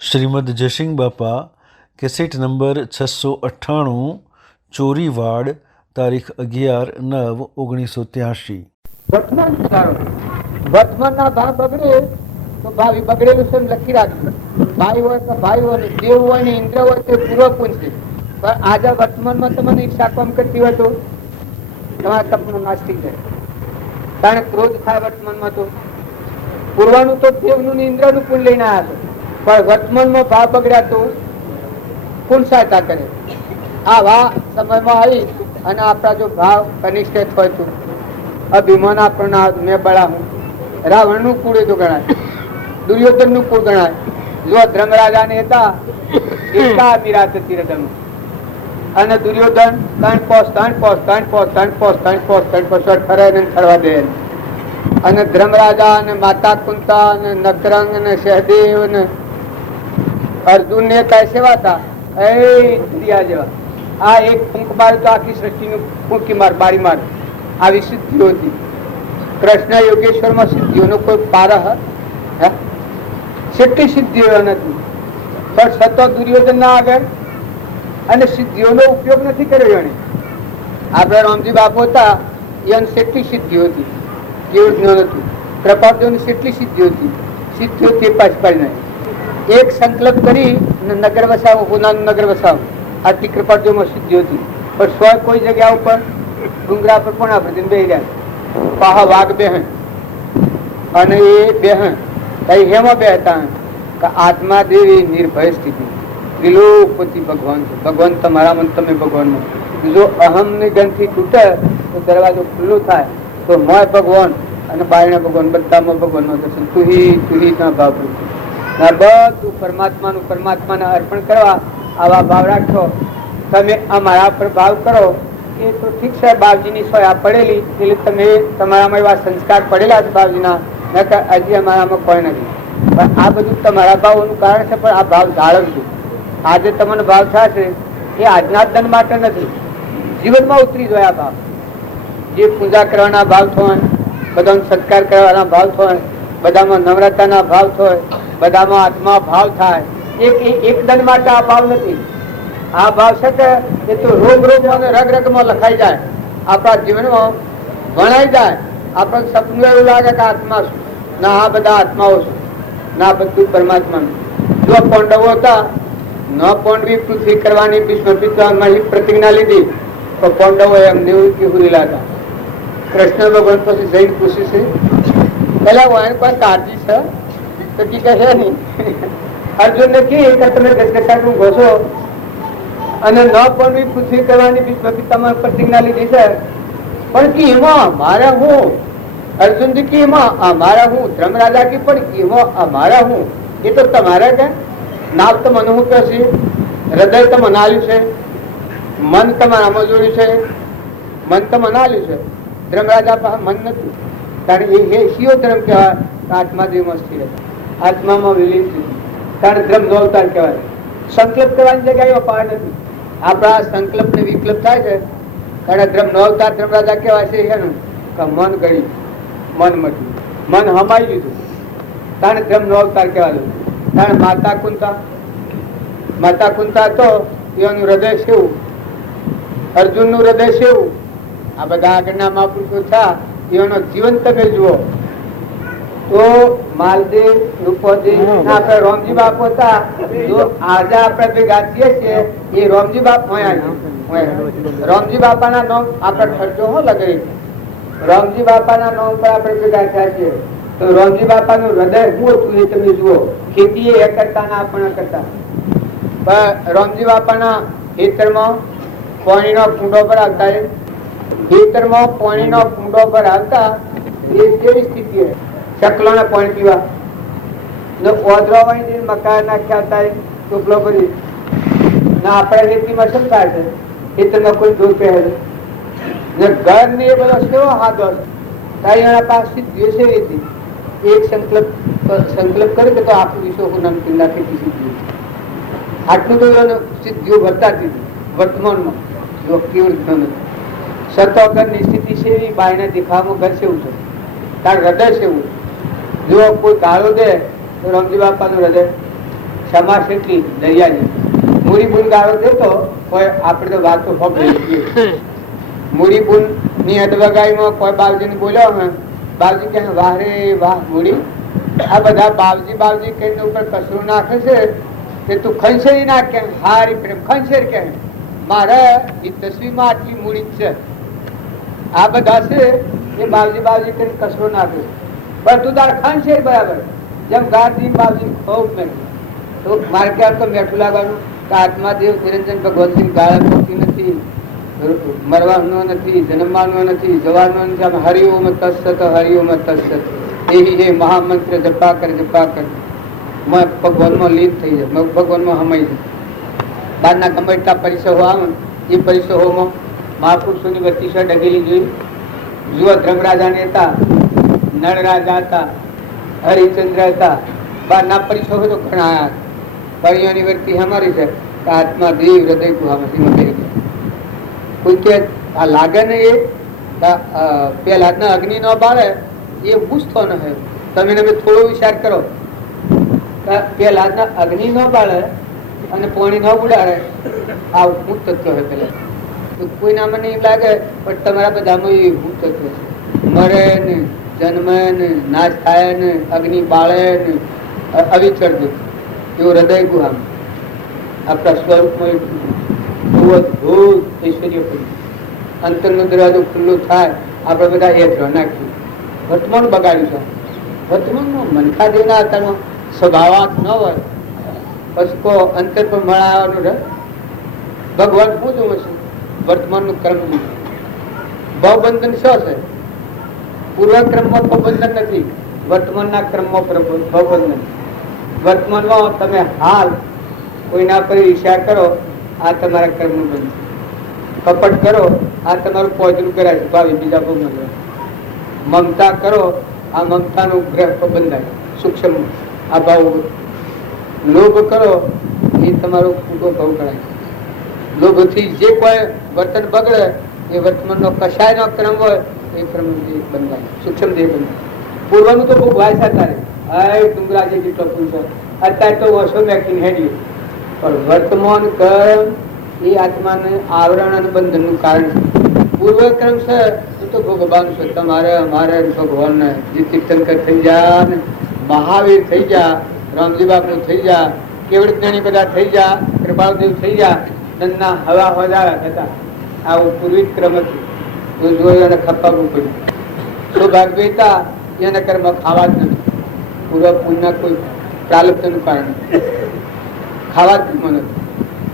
શ્રીમદ જયસિંહ બાપા cassette number 698 Chorivad તારીખ 11/9/1983। વર્તમાન સુધારો. વર્તમાનના ભાવ બગડે તો ભાવિ બગડેલું છે લખી રાખજો. ભાઈ હોય તો ભાઈ હોય, દેવ હોય ને ઇન્દ્ર હોય તો પૂર્વ પુંજ છે. પણ આજે વર્તમાનમાં તમને ઈચ્છા કામ કરતી હોય તો તમારા તપનો નાશ થઈ જાય. કારણ ક્રોધ થાય વર્તમાનમાં તો પૂર્વાનું તો દેવનું ને ઇન્દ્રનું પુન લઈને આવ્યા છે. પણ વર્તમાનમાં ભાવ બગડ્યા તો પુન સહાયતા કરે. આવા સમયમાં આવી અને આપણા જો ભાવ કનિષ્ઠ હોય તો અભિમાન આપણને મેં બળા હું રાવણ નું કુળ તો ગણાય, દુર્યોધન નું કુળ ગણાય. જો ધર્મરાજા ને હતા એટલા નિરાશ હતી હૃદય અને દુર્યોધન ફરવા દે અને ધર્મરાજા અને માતા કુંતા અને નકરંગ અને સહદેવ અને અર્જુન ને સેવા હતા એ દરિયા જેવા. આ એક ફૂંક માર તો આખી સૃષ્ટિનું ફૂંકી માર બારી માર. આવી સિદ્ધિઓ હતી. કૃષ્ણ યોગેશ્વર માં સિદ્ધિઓનો કોઈ પાર કેટલી સિદ્ધિઓ નથી, પણ સતત દુર્યોધન ના આગળ અને સિદ્ધિઓનો ઉપયોગ નથી કર્યો એને. આપડે રામજી બાપુ હતા એને કેટલી સિદ્ધિઓ હતી, કેવું જ્ઞાન હતું. કૃપાદેવની કેટલી સિદ્ધિઓ હતી, સિદ્ધિઓ તે પાછી પાડી નાખી. એક સંકલ્પ કરી નગર વસાવો, હોનાનું નગર વસાવો, આટલી કૃપાદેવમાં સિદ્ધિઓ હતી. પણ સ્વ કોઈ જગ્યા ઉપર ડુંગરા પર પણ આપણે બેહી રહ્યા પાહા વાઘ બેહન અને એ બેહન કઈ હેમાં બેહતા આત્મા દેવી નિર્ભય સ્થિતિ વિલોપતિ ભગવાન છે. ભગવાન તમારા મન તમે ભગવાન. જો અહમ ની ગંઠી તૂટે તો દરવાજો ખુલ્લો થાય તો મોય ભગવાન અને બાયણા ભગવાન બધામાં ભગવાન નું દર્શન. તુહી ના ભાવ બધું પરમાત્માને અર્પણ કરવા આવા ભાવ રાખો. તમે અમારા પર ભાવ કરો એ તો ઠીક છે. બાપજીની સોયા પડેલી એટલે તમે તમારામાં એવા સંસ્કાર પડેલા છે બાપજીના, હજી અમારામાં કોઈ નથી. પણ આ બધું તમારા ભાવોનું કારણ છે. પણ આ ભાવ જાળવજો. આજે તમને ભાવ થશે એ આજના દંડ માટે નથી, જીવનમાં ઉતરી જાય આ ભાવ. જે પૂજા કરવાના ભાવ થાય, બધાનો સત્કાર કરવાના ભાવ થાય, બધામાં નમ્રતાના ભાવ થાય, બધામાં આત્મા ભાવ થાય. એક દંડ માટે આ ભાવ નથી. આ ભાવ છે કે એ તો રોગ રોગમાં રગ રગમાં લખાઈ જાય, આપણા જીવનમાં ભણાઈ જાય. આપણને સપનું એવું લાગે કે આત્મા શું ના, આ બધા આત્માઓ શું ના, બધું પરમાત્માનું. જો પાંડવો હતા ન પાંડવી પૃથ્વી કરવાની ભીષ્મ પ્રતિજ્ઞા લીધી તો પાંડવો એમ નિવૃત્તિ હુરેલા હતા. કૃષ્ણ ભગવાન પછી જઈને પૂછ્યું છે પેલા કોઈ કાળજી છે તો કી કહે નહીં. અર્જુન ને કી તમે દશરથનું ઘોષો અને ન પણ પૃથ્વી કરવાની ભીષ્મ પિતામહ પ્રતિજ્ઞા લીધી છે, પણ કે એમાં મારા હું અર્જુનજી કે એમાં અમારા હું ધર્મરાજા કે પણ એમાં અમારા હું એ તો તમારા કે નામ તો મને હું કહે, હૃદય તો મનાલ્યું છે, મન તમારામાં જોડ્યું છે, મન તો મનાલ્યું છે. ધર્મરાજા પાસે મન નથી, કારણ એ શિયો ધર્મ કહેવાય. આત્માદેવમાં સ્થિર હતા, આત્મામાં વિલીન થયું, કારણ ધર્મ નો અવતાર કહેવાય. સંકલ્પ કરવાની જગ્યાએ અપાર નથી. આપણા સંકલ્પ ને વિકલ્પ થાય છે કારણ ધર્મ નો અવતાર ધર્મરાજા કહેવાય છે. એનું મન ગળી, મન મટ્યું, મન હમાઈ લીધું, કારણ ધર્મ નો અવતાર કહેવાય. કારણ માતા કુંતા તો એનું હૃદય સેવું, અર્જુન નું હૃદય સેવું. આ બધા આગળના મહાપુરુષો થયા એનો જીવન તમે જુઓ તો માલદેવ રૂપોદેવ આપડે રામજી બાપ હતા. જો આજે આપડે ભેગા થઈએ છીએ એ રામજી બાપ રામજી બાપાના નામ આપડે ખર્ચો હો લગાવી, રામજી બાપાના નામ પર આપડે ભેગા થયા છીએ તો રામજી બાપાનું હૃદય શું હતું એ તમે જુઓ. ખેતી એ કરતા ના આપણા કરતા, પણ રામજી બાપાના ખેતરમાં પાણીનો કુંડો પર આવતા, ખેતરમાં પાણીનો કુંડો પર આવતા એ કેવી સ્થિતિ ચકલો ને પાણી પીવા ઓદરાવાની મકાન નાખ્યા હતા ટોપલો કરી ના. આપણે રેતીમાં શું થાય છે ખેતરમાં કોઈ દૂર પહેરે ને ઘર ને એ બધો કેવો હાથો તારી એના પાસે દ્વેષે હતી. એક સંકલ્પ કરે કે તો આખું વિશ્વ નામથી નાખી સિદ્ધિ આટલું તો સિદ્ધિઓ ભરતા હતી. વર્તમાનમાં જો કેવું નથી સતો ઘરની સ્થિતિ છે એવી બાયને દેખાવામાં ઘર સેવું છે, તાર હૃદય સેવું. જો કોઈ ગાળો દે તો રામજી બાપા નું હૃદય ક્ષમા શેઠી દરિયાની મૂરી બુન ગાળો દેતો કોઈ આપણે તો વાતો સાંભળી મૂરી બુન ની અદવગાઈમાં કોઈ બાવજીને બોલ્યો ને બાવજી કે વાહ રે વાહ મૂરી આ બધા બાવજી કહીને ઉપર કચરો નાખે છે કે તું ખંસેરી નાખ કે હારી પ્રેમ ખંસેર કે મારે એ 10વીમાં આટલી મૂડી જ છે આ બધા છે એ બાવજી કરીને કચરો નાખે પણ તું તાર ખંસેર બરાબર જેમ ગાદી બાવજી ખૂબ મેં તો મારે ક્યાં તો મેઠું લાગવાનું કે આત્માદેવ નિરંજન ભગવતસિંહ ગાળા મૂકતી નથી, મરવાનો નથી, જન્મવાનો નથી, જવાનો નથી. આમ હરિઓમ તત્સત હરિઓમ તત્સત એવી એ મહામંત્ર જપા કર ભગવાનમાં લીન થઈ જાય, ભગવાનમાં હમાઈ જાય. બહારના ગમે પરિસરો આવે એ પરિસરોમાં મહાપુરુષોની વતીશા ડગેલી જોઈ. જુઓ ધર્મરાજાને હતા, નળ રાજા હતા, હરિચંદ્ર હતા. બહારના પરિસરો તો ઘણા આવ્યા પણ અહીંયાની વર્તી અમારી છે કે આત્મા દેવ હૃદય ગુહામાં કોઈ કે આ લાગે ને એ પેલા અગ્નિ ન બાળે એ પૂછતો ન હોય. તમે થોડો વિચાર કરો પેલા અગ્નિ ન બાળે અને પાણી ન ઉડાડે આ ભૂત તત્વ હોય પેલા તો કોઈના મને એમ લાગે પણ તમારા બધામાં એ ભૂત તત્વ છે. મરે ને જન્મે ને નાશ થાય ને અગ્નિ બાળે ને અવિચળ દુઃખ એવું હૃદય ગુહામાં આપણા સ્વરૂપમાં ભૂત ઐશ્વર્ય પડ્યું. અંતરનો દરવાજો ખુલ્લો થાય આપણે બધા એ ગ્રહ નાખ્યું. વર્તમાન બગાડ્યું છે. વર્તમાનમાં મનખા દેના હતા સ્વભાવાત ન હોય પછી કો અંતર પર મળવાનું રહે. ભગવાન શું જોવે છે? વર્તમાનનું ક્રમ ભવબંધન શું છે? પૂર્વક્રમમાં ભવબંધન નથી, વર્તમાનના ક્રમમાં ભવબંધન. વર્તમાનમાં તમે હાલ કોઈના પર ઈર્ષ્યા કરો આ તમારા કર્મનું બંધ. કપટ કરો આ તમારું પોજનું કરાય ભાવી બીજા બહુ મળે. મમતા કરો આ મમતાનું ગ્રહ બંધાય સૂક્ષ્મ આ ભાવ. લોભ કરો એ તમારો ખોટો ભાવ કરાય. લોભથી જે કોઈ વર્તન બગડે એ વર્તમાનનો કશાયનો ક્રમ હોય એ ક્રમ બંધાય સૂક્ષ્મ દેહ બંધાય. પૂર્વનું તો બહુ ભાષા તારે ડુંગરાજે જેટલો પૂછો અત્યારે તો વર્ષો મેકીને હેડ્યું પણ વર્તમાન કર્મ એ આત્માને આવરણ અને બંધનનું કારણ છે. પૂર્વક્રમ છે એ તો ભગવાન છે. તમારે અમારે ભગવાનને જે તીર્થંકર થઈ જા ને મહાવીર થઈ જા, રામજી બાપુ થઈ જા, કેવળ જ્ઞાની બધા થઈ જા, કૃપાળદેવ થઈ જા, નંદના હવા વધારા થતા આવું પૂર્વિક ક્રમ હતું. જોયું એને ખપાવવું પડ્યું. સૌભાગ્યતા એના કર્મ ખાવા જ નથી. પૂર્વ પુણ્યના કોઈ પ્રાલબ્ધનું કારણ ખાવા જ નથી મને.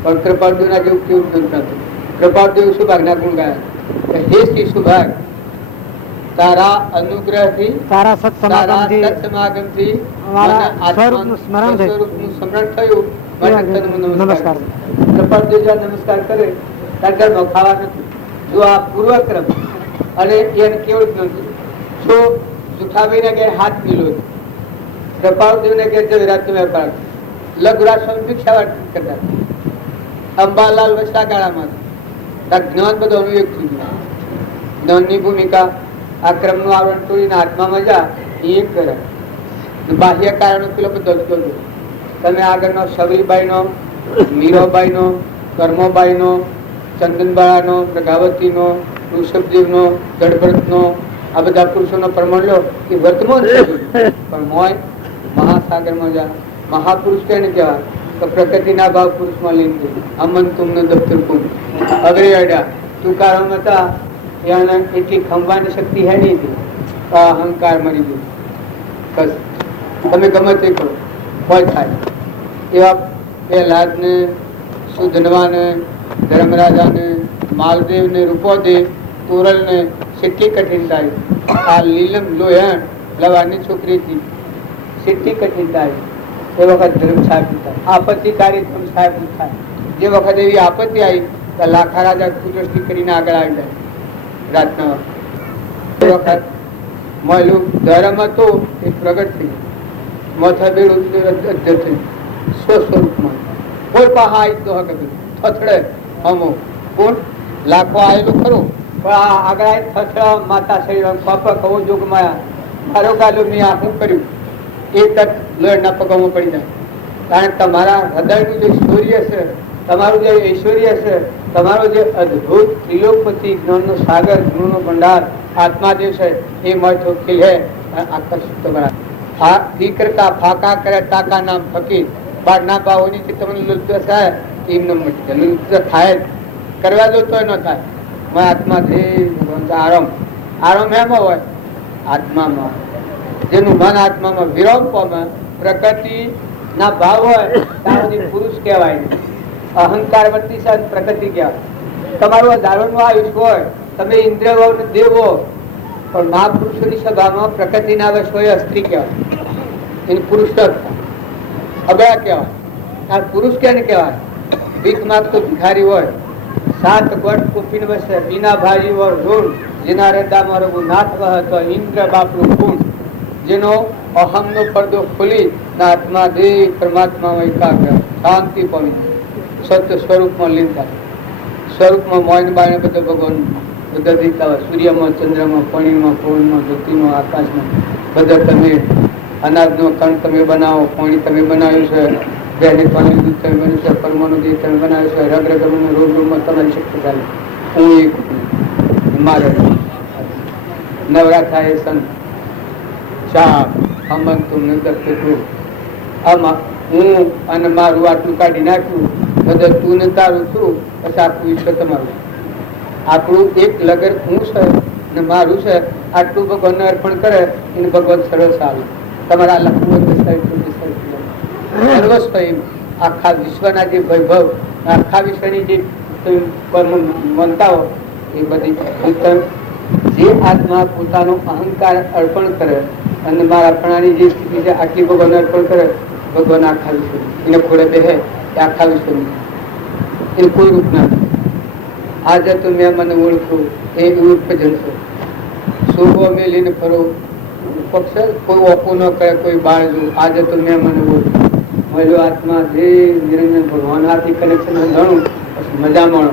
પણ કૃપાળદેવના જેવું કેવું નથી. કૃપાળદેવ સુભાગના ગુણ ગાયા હે શ્રી સુભાગ તારા અનુગ્રહથી તારા સત્સમાગમથી સ્વરૂપનું સ્મરણ થયું. નમસ્કાર. કૃપાળદેવ નમસ્કાર કરે તાર ઘરમાં ખાવા નથી. જો આ પૂર્વક્રમ અને એને કેવું જ નથી. જો જુઠાભાઈ ઘેર હાથ મિલો કૃપાળદેવ ને ઘેર જવેરાત વેપાર લઘુરાજ સ્વામી ભિક્ષાવાટ કરતા અંબાલાલ વચલા ગાળામાં જ્ઞાન બધું એક થઈ ગયું. જ્ઞાનની ભૂમિકા આ ક્રમનું આવરણ તોડીને આત્મામાં જા એ કરે. બાહ્ય કારણો પેલો બધો જ કરજો. તમે આગળનો સબરીબાઈનો, મીરાબાઈનો, કર્મોબાઈનો, ચંદનબાળાનો, પ્રગાવતીનો, ઋષભદેવનો, ગઢભરતનો આ બધા પુરુષોનો પ્રમાણ લો એ વર્તમાન પણ મોય મહાસાગરમાં જા. મહાપુરુષ કેને કહેવાય તો પ્રકૃતિના ભાવ પુરુષમાં લીન થયું. અમન તુમનો દફતર કુમ અગરે અડ્યા તુકારામ હતા એને એટલી ખંભાની શક્તિ હે નહીં હતી. અહંકાર મરી ગયો. બસ તમે ગમે તે કરો કોઈ થાય. એવા પ્રહલાદને, સુધનવાને, ધર્મરાજાને, માલદેવને, રૂપોદેવ, તોરલને કેટલી કઠિનતા આવી. આ લીલમ લોહણ લવારની છોકરી હતી કેટલી કઠિનતા આવી. એ વખત ધર્મ સાહેબ થાય આપત્તિકારી ધર્મ સાહેબ થાય. જે વખત એવી આપત્તિ આવી તો લાખા રાજા કુદરતી કરીને આગળ આવી જાય. રાતના એ વખત મળ્યું ધર્મ હતો એ પ્રગટ થઈ માથા બેડું થયું સ્વસ્વરૂપમાં કોઈ પાહા આવી તો હકે થથડે હમો કોણ લાખો આવેલું ખરું પણ આ આગળ આવી થથડા માતા શરીર પાપા કહો જોગમાયા મારો ગાલો મેં આ શું કર્યું એ તક લોહીના પગમાં પડી જાય. કારણ કે તમારા હૃદયનું જે શૌર્ય છે, તમારું જે ઐશ્વર્ય છે, તમારો જે અદભુત ત્રિલોકપતિ જ્ઞાનનો સાગર, ગુણનો ભંડાર આત્માદેવ છે, એ મત ખીલે આકર્ષિત બના. આ દીકર કા ફાકા કરે ટાકા નામ ફકીર. બારના ભાવોની જે તમને લુપ્ત થાય એમને મટી જાય. લુપ્ત થાય કરવા દો તો ન થાય. આત્માદેવ આરામ, આરામ એમાં હોય આત્મામાં. જેનું મન આત્મામાં વિરામ પામે, પ્રકૃતિ ના ભાવ હોય ત્યાં પુરુષ કહેવાય. અહંકાર વર્તી છે, પ્રકૃતિ કહેવાય. તમારું ધારણનું આયુષ્ય હોય, તમે ઇન્દ્રિય દેવ હો, પણ મહાપુરુષોની સભામાં પ્રકૃતિના વશ હોય સ્ત્રી કહેવાય. એને પુરુષ અબળા કહેવાય. આ પુરુષ કેને કહેવાય? ભીખ માંગતો ભિખારી હોય, સાત ગઢ કુપીન વસે, બીના ભારી હોય ઋણ, જેના હૃદયમાં રઘુનાથ વહતો ઇન્દ્ર બાપનું ગુણ, જેનો અહમનો પડદો ખુલી આત્મા દેહ પરમાત્મા એકાગ્ર શાંતિ પામી સત્ય સ્વરૂપમાં લીન થાય. સ્વરૂપમાં મોઈન બાયને બધો ભગવાન બધા દીકતા હોય. સૂર્યમાં, ચંદ્રમાં, પાણીમાં, પવનમાં, ધરતીમાં, આકાશમાં બધા તમે અનાજનો કણ તમે બનાવો, પાણી તમે બનાવ્યું છે, બેની પાણી દૂધ તમે બન્યું છે, પરમાણુ દેહ તમે બનાવ્યું છે, રગ રગમાં રોગ રોગમાં તમારી શક્તિ ચાલે. હું એક મારે નવરા થાય સંત ચાપ અમન તું તું આમાં હું અને મારું આટલું કાઢી નાખ્યું, બધા તું ને તારું છું, પછી આખું વિશ્વ તમારું. આપણું એક લગર હું છે ને મારું છે, આટલું ભગવાનને અર્પણ કરે એને ભગવાન સરસ આવે. તમારા લખવું સર્વસ્વ એમ આખા વિશ્વના જે વૈભવ, આખા વિશ્વની જે મનતાઓ એ બધી ઉત્તમ. જે આત્મા પોતાનો અહંકાર અર્પણ કરે અને મારા પ્રાણી જે સ્થિતિ છે આટલી ભગવાન અર્પણ કરે, ભગવાન આખા વિશ્વ એને ખોડે બેહે એ આખા વિશ્વ એને કોઈ રૂપ ના થાય. આજે તો મેં મને ઓળખું એ રૂપ જનશો શોભો મેલીને ફરો પક્ષ કોઈ ઓપો ન કરે, કોઈ બાળ જો. આજે તો મેં મને ઓળખું મળ્યો આત્મા જે નિરંજન ભગવાન હાથી કનેક્શન જાણું પછી મજા માણો.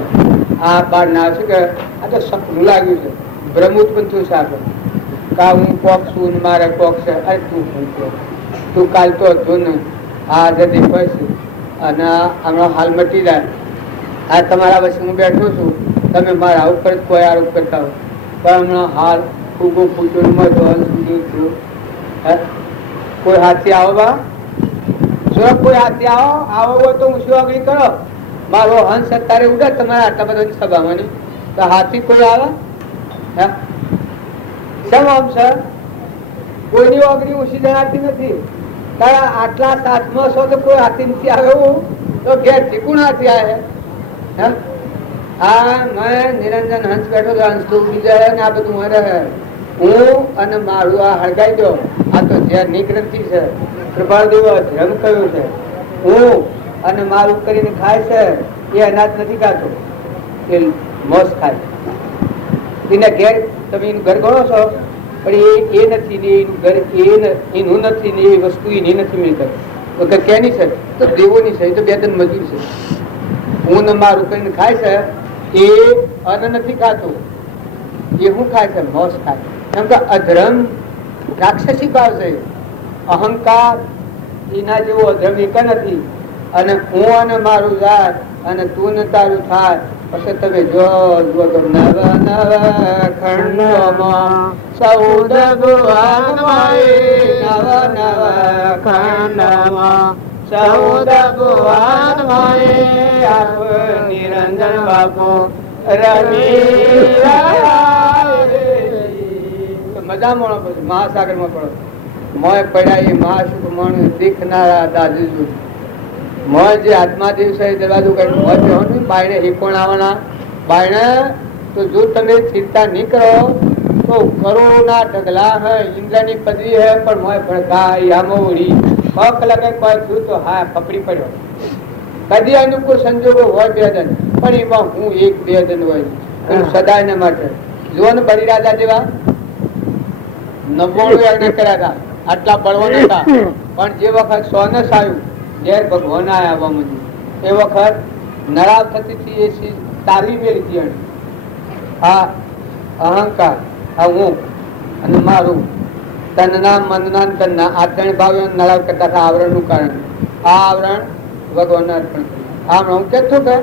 આ બાર ના શું કે આ તો સપનું લાગ્યું છે, બ્રહ્મ ઉત્પન્ન થયું છે આગળ કા હું કોક છું મારે કોક છે. અરે તું કાલ તો હતો ને આ આજે દેખાય છે અને હમણાં હાલ મટી જાય. આ તમારા વચ્ચે હું બેઠો છું, તમે મારા ઉપર કોઈ આરોપ કરતા હો, પણ હમણાં હાલ ફૂગો ફૂટ્યો કોઈ હાથી આવો બા સુરત કોઈ હાથી આવો હોય તો હું શું આગળ કરો. મારો હંસ અત્યારે ઉડે તમારા આટલા બધા સભામાં તો હાથી કોઈ આવે શેમ આમ સર? કોઈની ઓગણી ઓછી જણાતી નથી. તારા આટલા સાથમાં છો તો કોઈ હાથી નથી આવ્યો તો ઘેર થી કોણ હાથી આવે? આ મેં નિરંજન હંસ બેઠો તો હંસ તો ઉડી જાય ને આ બધું રહે. હું અને મારું આ હળગાઈ દો. આ તો ઝેર ની ગ્રંથિ છે. કૃપાળદેવ ધર્મ કયું છે? હું અને મારું કરીને ખાય છે એ અનાજ નથી ખાતો, એ મોસ ખાય. એને ઘેર તમે એનું ઘર ગણો છો પણ એ નથી ને એનું ઘર એનું નથી ને એ વસ્તુ એની નથી મિલકત. કેની છે? તો દેવોની છે. એ તો બે ત્રણ મજૂર છે. હું ને મારું કરીને ખાય છે એ અન્ન નથી ખાતો, એ શું ખાય છે? મોસ ખાય. કેમ કે અધર્મ રાક્ષસી ભાવ છે. અહંકાર એના જેવો અધર્મ એક નથી. અને હું અને મારું જાત અને તું ને તારું થાય પછી તમે જો નવ નવ ખંડમાં સૌદ ભુવન નવ નવ ખંડમાં સૌદ ભુવન નિરંજન બાપુ મજા મળો. પછી મહાસાગર માં પડો. મોય પડ્યા એ મહાસુખ મણ દીખનારા દાદુ મોય જે આત્મા દિવસે દરવાજો કરી મોય બેવાનું બાયણે હિકોણ આવવાના બાયણે. તો જો તમે ચિંતા નહીં કરો તો કરોડના ઢગલા હે, ઇન્દ્રની પદવી હે, પણ મોય ભડકા આમોડી પગ લગે કોઈ થયું તો હા પકડી પડ્યો. કદી અનુકૂળ સંજોગો હોય બે જણ, પણ એમાં હું એક બે જણ હોય સદાય ને માટે. જુઓ ને બલિરાજા જેવા 99 યજ્ઞ કર્યા હતા, આટલા બળવાન હતા, પણ જે વખત સોનસ આવ્યું જયારે ભગવાન આવ્યા મંદિર એ વખત નરાવ થતી એ તારવી મેળવી હતી. આ અહંકાર, આ હું અને મારું, તનના મનના તનના આ ત્રણ ભાવ નરાવ કરતા હતા આવરણનું કારણ. આ આવરણ ભગવાન અર્પણ કરે. આમ હું કેતો કે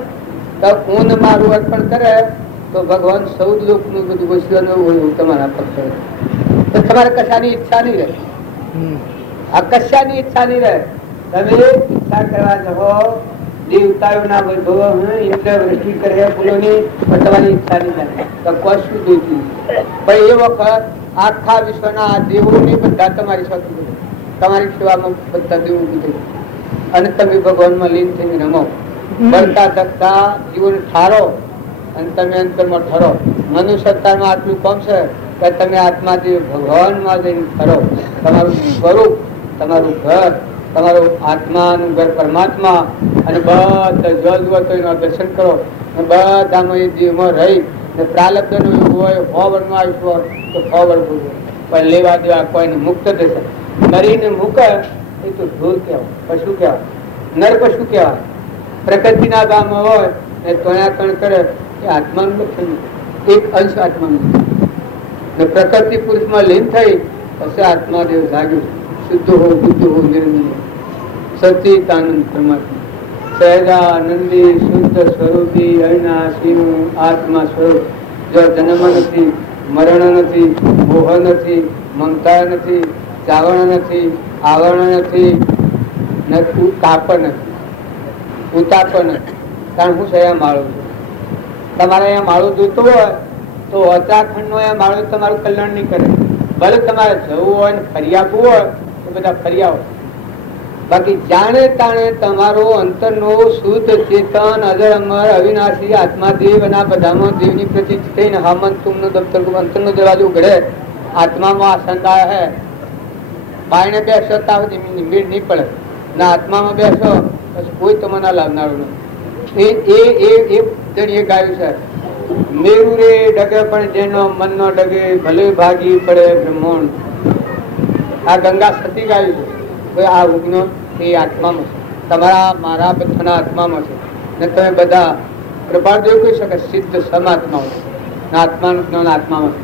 ઊન મારું અર્પણ કરે તો ભગવાન 14 લોકનું બધું વસ્તુનું તમારા પર કરે. તો તમારે કશાની ઈચ્છા નહીં રહે. આ કશાની ઈચ્છા નહીં રહે. તમે ઈચ્છા કરવા જવો, દેવતાઓના વૈભવો ઇન્દ્ર વૃષ્ટિ કરે ફૂલોની, પણ તમારી ઈચ્છા નહીં થાય તો કશું જોઈતું. પણ એ વખત આખા વિશ્વના દેવોની બધા તમારી સાથે તમારી સેવામાં બધા દેવો કીધું અને તમે ભગવાનમાં લીન થઈને રમો. બળતા ધકતા જીવન ઠારો અને તમે અંતરમાં ઠરો. મનુષ્ય અવતારમાં આટલું કામ છે કે તમે આત્માથી ભગવાનમાં જઈને ઠરો. તમારું સ્વરૂપ, તમારું ઘર, તમારું આત્માનું ઘર પરમાત્મા, અને બધા જલ એના દર્શન કરો. બધામાં એ જીવમાં રહી પ્રાલબ્ધનું એવું હોય, 100 વર્ષનું આયુષ્ય હોય તો 100 વર્ષ ભોગવો. પણ લેવા દેવા કોઈને મુક્ત થશે. મરીને મૂકે એ તો ઢોર કહેવાય, પશુ કહેવાય, નર પશુ કહેવાય. પ્રકૃતિના ગામમાં હોય ને તોયાકણ કરે એ આત્માનું લક્ષણ, એક અંશ આત્માનું. ને પ્રકૃતિ પુરુષમાં લીન થઈ પછી આત્માદેવ જાગ્યું. શુદ્ધ હો, બુદ્ધ હો, નિર્મલ સચિદાનંદ પરમાત્મા, સહેજાનંદી શુદ્ધ સ્વરૂપી અવિનાશીનું આત્મા સ્વરૂપ. જો જન્મ નથી, મરણ નથી, મોહ નથી, મમતા નથી, ચાવણ નથી, આવરણ નથી, ઉતાપ નથી. ઉતાપ નથી કારણ હું અહીંયા માળું છું. તમારે અહીંયા માળું જોઈતું હોય તો ઉત્તરાખંડ નો અહીંયા માળું તમારું કલ્યાણ નહીં કરે. ભલે તમારે જવું હોય ને ફરી આપવું હોય તો બધા ફરી આવો. બાકી જાણે તાણે તમારો અંતરનો શુદ્ધ ચેતન અજર અમર અવિનાશી આત્માદેવ અને આ બધામાં દેવની પ્રતીત થઈને હામંત તુમનું દફતર અંતરનો દરવાજો ઉઘડે. આત્મામાં આ સંદાય હે. બાયણે બેસો તાવ મીડ નહીં પડે ના, આત્મામાં બેસો પછી કોઈ તમને લાવનારું નથી. એ જણીએ ગાયું છે, મેરુ રે ડગે પણ જેનો મનનો ડગે ભલે ભાગી પડે બ્રહ્મણ. આ ગંગા સતી ગાયું છે. આ ઉગ્નો એ આત્મામાં છે, તમારા મારા બધાના આત્મામાં છે. ને તમે બધા પ્રભાદેવ કહી શકે સિદ્ધ સમાત્માઓ આત્માનું જ્ઞાન આત્મામાં છે.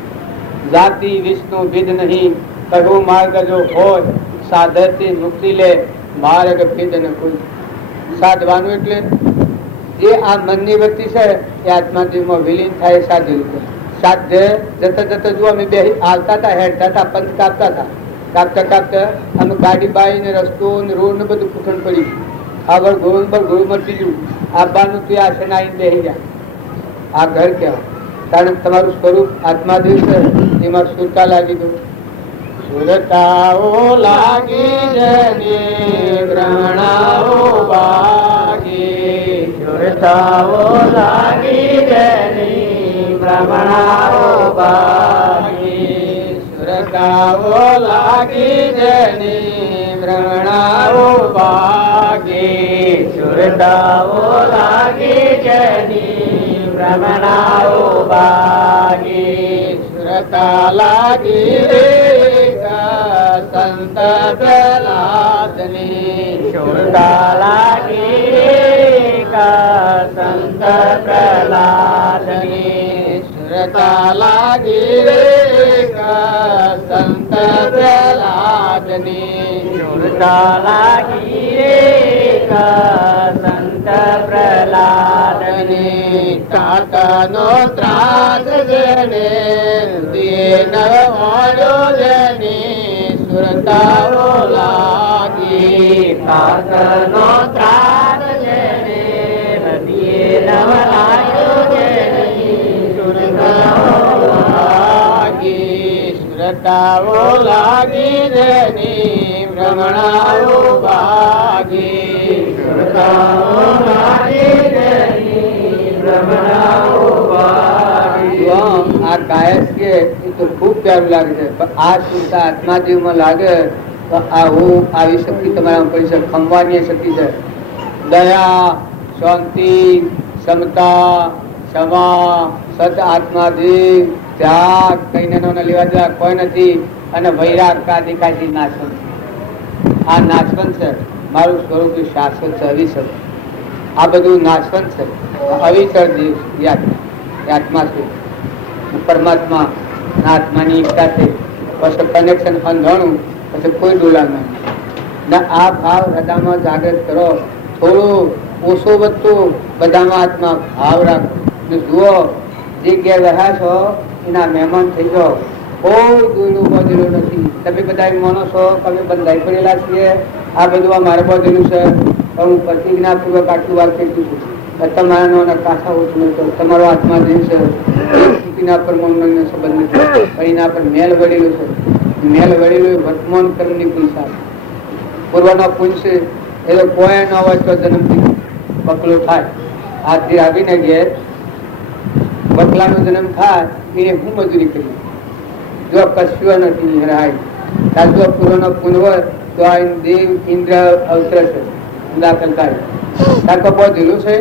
જાતિ વિષ્ણુ ભેદ નહીં, કહ્યું માર્ગ જો હોય સાધરથી મુક્તિ લે, માર્ગ ભેદ ન કોઈ. સાધવાનું એટલે જે આ મનની વૃત્તિ છે એ આત્માદેવમાં વિલીન થાય. સાધ્ય રૂપે સાધ્ય જતા જતા જુઓ અમે બે આવતા હતા, હેડતા હતા, પંથ કાપતા હતા. કાપતા કાપતા અમે ગાડી બાઈ ને રસ્તો ને રોડ ને બધું પૂછણ પડી. આગળ ઘોડ પર ઘોડ મટી ગયું. આબાનું તું આસન આવીને બેસી ગયા. આ ઘર કહેવાય. કારણ તમારું સ્વરૂપ આત્માદેવ છે એમાં સુરતા લાગી ગયું. સુરતાઓ લાગી જને ગ્રહણાઓ ભાગી, સુરતાઓ લાગી જને ભ્રમણાઓ ભાગી, સુરતાઓ લાગી જને ભ્રમણાઓ ભાગી, સુરતાઓ લાગી જને ભ્રમણાઓ ભાગી. સુરતા લાગી રે સંત પ્રહલાદની, સુરતા લાગી રે સંત પ્રહલાદની, સુરતા લાગી રે સંત પ્રહલાદની, સુરતા લાગી રે સંત પ્રહલાદની. કાકનો ત્રાસ જેને નવાડ્યો જેની સુરતાઓ લાગી. કાકનો ત્રાસ જેને નવાડ્યો જેની સુરતાઓ લાગી, સુરતાઓ લાગી જેની ભ્રમણાઓ ભાગી, સુરતાઓ લાગી જેની ભ્રમણાઓ ભાગી. આ ગાયક છે એ તો ખૂબ પ્યારું લાગે છે, પણ આ સુરતા આત્માજીવમાં લાગે તો આ હું આવી શક્તિ તમારામાં પડી શકે. ખંભાની શક્તિ છે. દયા, શાંતિ, સમતા, ક્ષમા, સત આત્માજીવ, ત્યાગ, કઈ લેવા દેવા કોઈ નથી. અને વૈરાગ કાદી નાશવંત. આ નાશવંત છે. મારું સ્વરૂપ શાશ્વત છે, અવિચળ. આ બધું નાશવંત છે. અવિચળ આત્મા છે. પરમાત્મા આત્માની એકતા છે. પછી કનેક્શન અંધાણું, પછી કોઈ ડોલા નહીં. ને આ ભાવ હૃદયમાં જાગૃત કરો. થોડો ઓછો વધતો બધામાં હાથમાં ભાવ રાખો ને જુઓ જે ઘેર રહ્યા છો એના મહેમાન થઈ જાઓ. કોઈ દોયડું બાંધેલું નથી. તમે બધા માનો છો કે અમે બંધાઈ પડેલા છીએ, આ બધું આ મારે બાંધેલું છે. હું પ્રતિજ્ઞાપૂર્વક આટલું વાત કહી છું. તમારા કાંસા ઓછું નહીં, તમારો આત્મા જે છે એના પર સંબંધ નથી, પણ એના પર મેલ વળેલો છે. મેલ વળેલો વર્તમાન કર્મની પૈસા પૂર્વનો પુંજ છે. એ તો કોઈ ન હોય તો જન્મથી બકલો થાય. હાથથી આવીને ઘેર બકલાનો જન્મ થાય એને હું મજૂરી કરી. જો કશું નથી હરાય તાજો પૂર્વનો પુંજ હોય તો આ દેવ ઇન્દ્ર અવસર છે દાખલ થાય. તાકો બહુ ઢીલું છે.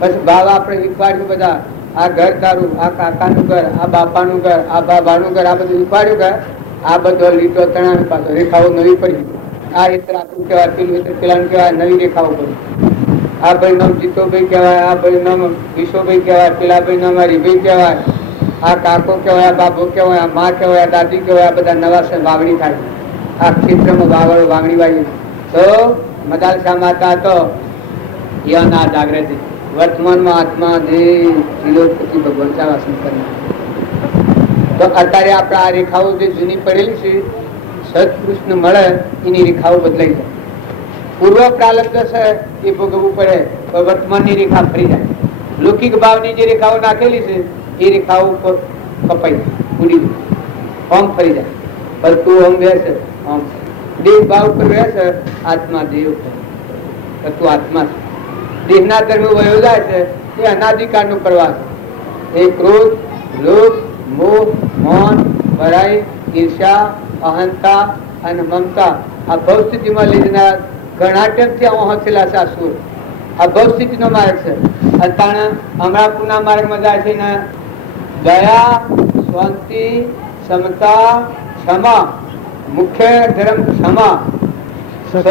પછી ભાવ આપણે શીખવાડ્યું બધા, આ ઘર તારું, આ કાકાનું ઘર, આ બાપાનું ઘર, આ બાબાનું ઘર, આ બધું શીખવાડ્યું ઘર. આ બધો લીટો તણાવ પાછો રેખાઓ નવી પડી. આ હિત્ર આપણું કહેવાય, પેલું હિત્ર પેલાનું કહેવાય, નવી રેખાઓ પડી. આ ભાઈ નામ જીતોભાઈ કહેવાય, આ ભાઈ નામ વિશ્વભાઈ કહેવાય, પેલા ભાઈ નામ હરિભાઈ કહેવાય, આ કાકો કહેવાય, આ બાબો કહેવાય, આ મા કહેવાય, આ દાદી કહેવાય. આ બધા નવા વાવણી થાય. આ ક્ષેત્રમાં વાવડો વાવણી વાવી તો મદાલસા માતા તો યના જાગૃતિ વર્તમાનમાં આત્મા દેહ શિલોપતિ ભગવાન વાસન કરનાર. તો અત્યારે આપણે આ રેખાઓ જે જૂની પડેલી છે સત્કૃષ્ણ મળે એની રેખાઓ બદલાઈ જાય. પૂર્વ પ્રારબ્ધ છે એ ભોગવવું પડે તો વર્તમાનની રેખા ફરી જાય. લૌકિક ભાવની જે રેખાઓ નાખેલી છે એ રેખાઓ ઉપર કપાઈ જાય, ઉડી જાય, ઓમ ફરી જાય. તું ઓમ બેસે, ઓમ દેહ ભાવ ઉપર બેસે, આત્મા દેહ ઉપર તું આત્મા છે. દેહના ધર્મ વયો જાય છે એ અનાદિકાળનો પ્રવાસ. એ ક્રોધ, લોભ, મોહ, મૌન, બરાઈ, ઈર્ષા, અહંતા અને મમતા આ ભવ સ્થિતિમાં લીધેલા ઘણા ટેપથી પહોંચેલા છે. આ સુર આ ભવ સ્થિતિનો માર્ગ છે. અત્યારે અમરાપુરના માર્ગમાં જાય છે ને દયા, શાંતિ, સમતા, ક્ષમા. મુખ્ય ધર્મ ક્ષમા, સત,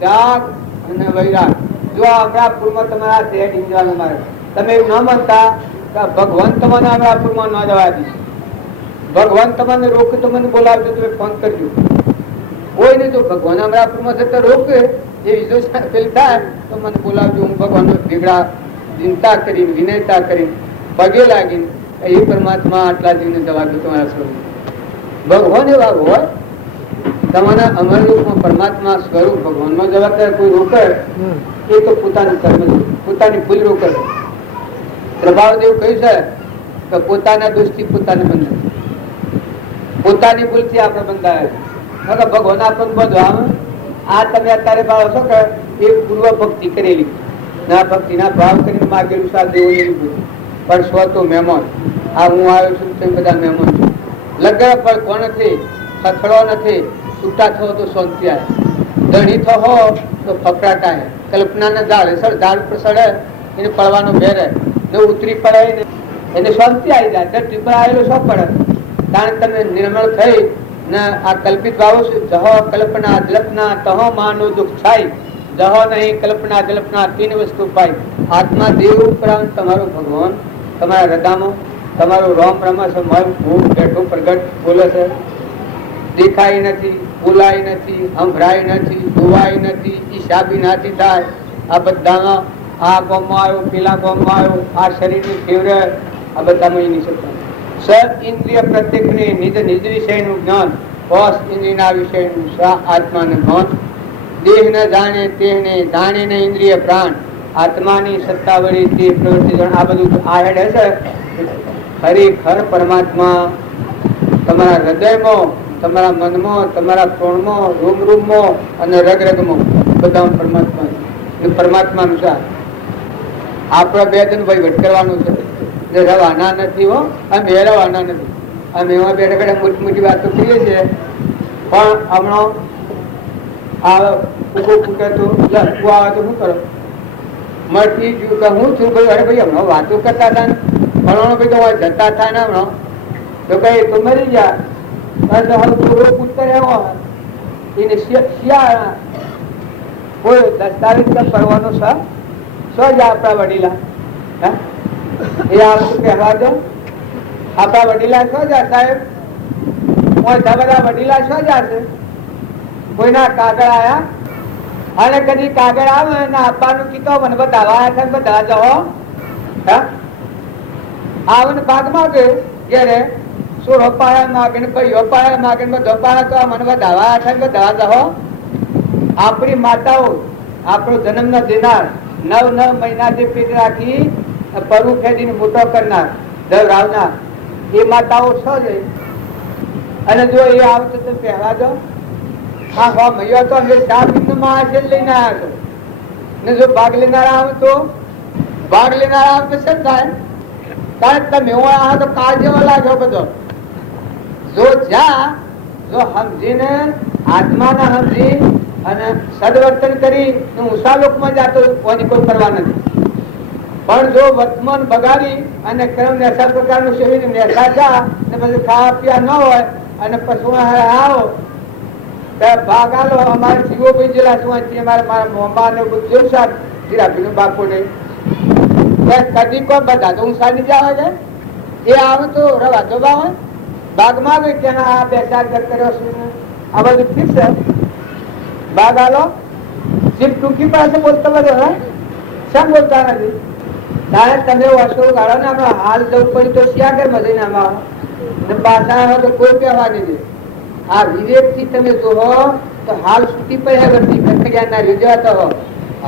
ત્યાગ અને વૈરાગ. જો અમરાપુરમાં તમારા શહેર હિંદવાનો માર્ગ તમે એવું ન માનતા ભગવાન તમને અમરાપુરમાં ન જવા દે. ભગવાન તમને રોકે તો મને બોલાવજો, તમે ફોન કરજો. કોઈ નહીં તો ભગવાન અમરાપુરમાં જતા રોકે એ બીજો ફેલ થાય તો મને બોલાવજો. હું ભગવાનનો ભેગડા ચિંતા કરીને વિનયતા કરીને પગે લાગીને એ પરમાત્મા આટલા જીવને જવા દો તમારા સ્વરૂપ. ભગવાન એવા હોય તમારા અમરરૂપમાં પરમાત્મા સ્વરૂપ ભગવાનમાં જવાબદાર કોઈ રોકે એ તો પોતાનું કર્મ છે, પોતાની ભૂલ રોકે. પ્રભાવદેવ કહ્યું છે કે પોતાના દોષથી પોતાને બંધાય, પોતાની ભૂલથી આપણે બંધાય. ભગવાન આપણને બધું આ તમે અત્યારે ભાવ છો કે એ પૂર્વ ભક્તિ કરેલી ના ભક્તિના ભાવ કરીને માગેલું સાથ એવું લીધું. પણ સ્વ તો મહેમાન. આ હું આવ્યો છું તે બધા મહેમાન છું. લગ્ન પર કોણ નથી, ખથડો નથી, છૂટા થો તો શાંતિ આવે, ધણી થો તો ફફડાટ આવે. કલ્પનાના ઝાડ સર ઝાડ ઉપર સડે એને પડવાનો ભેરે ને ઉતરી પડે ને એને શાંતિ આવી જાય. ધરતી પર આવેલો શું પડે કારણ તમે નિર્મળ થઈ ને આ કલ્પિત ભાવો છે. જહ કલ્પના જલ્પના તહો માનો દુઃખ છાય, જહ નહીં કલ્પના જલ્પના તીન વસ્તુ પાય. આત્મા દેવ ઉપરાંત તમારો ભગવાન તમારા હૃદયમાં તમારો રોમ રમે છે, હું બેઠો પ્રગટ બોલે છે. દેખાય નથી, બોલાય નથી, સંભળાય નથી, જોવાય નથી, હિસાબી નથી થાય. આ બધામાં આ ગામમાં આવ્યો, પેલા ગામમાં આવ્યો, આ શરીરની ફેવરે આ બધામાં એની સત્તા. સત ઇન્દ્રિય પ્રત્યેકને નિજ નિજ વિષયનું જ્ઞાન, કોષ ઇન્દ્રિયના વિષયનું આત્માને ભાન. દેહ ન જાણે તેને જાણે ને ઇન્દ્રિય પ્રાણ, આત્માની સત્તા વળી તે પ્રવૃત્તિ. આ બધું આ હેડ હશે. ખરેખર પરમાત્મા તમારા હૃદયમાં, તમારા મનમાં, તમારા પ્રાણમાં, રૂમમાં અને રગરગમાં બધા પરમાત્મા છે. પરમાત્માનું છે. આપણે બે જણ વહીવટ કરવાનું છે. રવાના નથી હો, અમે રવાના નથી. અમે એમાં બેઠા બેઠા મોટી મોટી વાતો કરીએ છીએ. પણ હમણાં આ ઉભો ફૂટે તો આવે તો શું કરો મળતી હું છું ભાઈ. અરે ભાઈ હમણાં વાતો કરતા હતા ને ફલાણો ભાઈ તો જતા થાય ને હમણાં તો કઈ તો મરી ગયા. એને શિયાળા કોઈ દસ્તાવેજ કરવાનો સર જ આપણા વડીલા એ આવે તો કહેવા દો. આપણા વડીલા શું જ સાહેબ બધા વડીલા શું જ હશે કોઈના કાગળ આયા અને કદી કાગળ આવે ને આપવાનું કીધો મને બધાવા છે બધા જવો આવન ભાગમાં કે ઘેરે સુર અપાયા માગે ને ભાઈ અપાયા માગે ને બધો અપાયા તો મને બધાવા છે બધા જવો. આપણી માતાઓ આપણો જન્મ ન દેનાર 9 મહિનાથી પેટ રાખી પરુ ખેડીને મોટો કરનાર દવરાવનાર એ માતાઓ છો જ. અને જો એ આવતો તો પહેલા દો હા હા મૈયા તો અમે 4 માં લઈને આવ્યા છો ને જો ભાગ લેનારા આવે તો ભાગ લેનારા આવે તો શું થાય? કારણ તમે હું આ તો કાળ જેવો લાગ્યો બધો. જો જ્યાં જો સમજીને આત્માને સમજી અને સદવર્તન કરી ઊંચા લોકમાં જાતો કોની કોઈ પરવા નથી. પણ જો વર્તમાન બગાડી અને કર્મ નેસા પ્રકારનું સેવીને નેસા જા ને પછી ખાવા પીવા ન હોય અને પછી આવો ભાગ આલો. અમારે જીવો ભાઈ જેલા શું અમારે મારા મોંબા ને બધું જીરાપી નું બાપુ ને કદી કોઈ બધા તો ઊંચા નીચે આવે છે એ આવે તો રવા જોબા હોય બાગમાં ગઈ કે આ 2-4 કર્યો આ બધું ફિક્સ છે. બાગ આલો જીપ ટૂંકી પાસે બોલતા બધો શા બોલતા નથી. તારે તમે વર્ષો ગાળો ને આપણે હાલ જવું પડ્યું તો શ્યા ઘર માં જઈને આમાં આવો પાછા આવે તો કોઈ કહેવાની નહીં. આ વિવેક થી તમે જોવો તો હાલ સુધી પડ્યા નથી ખખડિયા ના રીઝા તો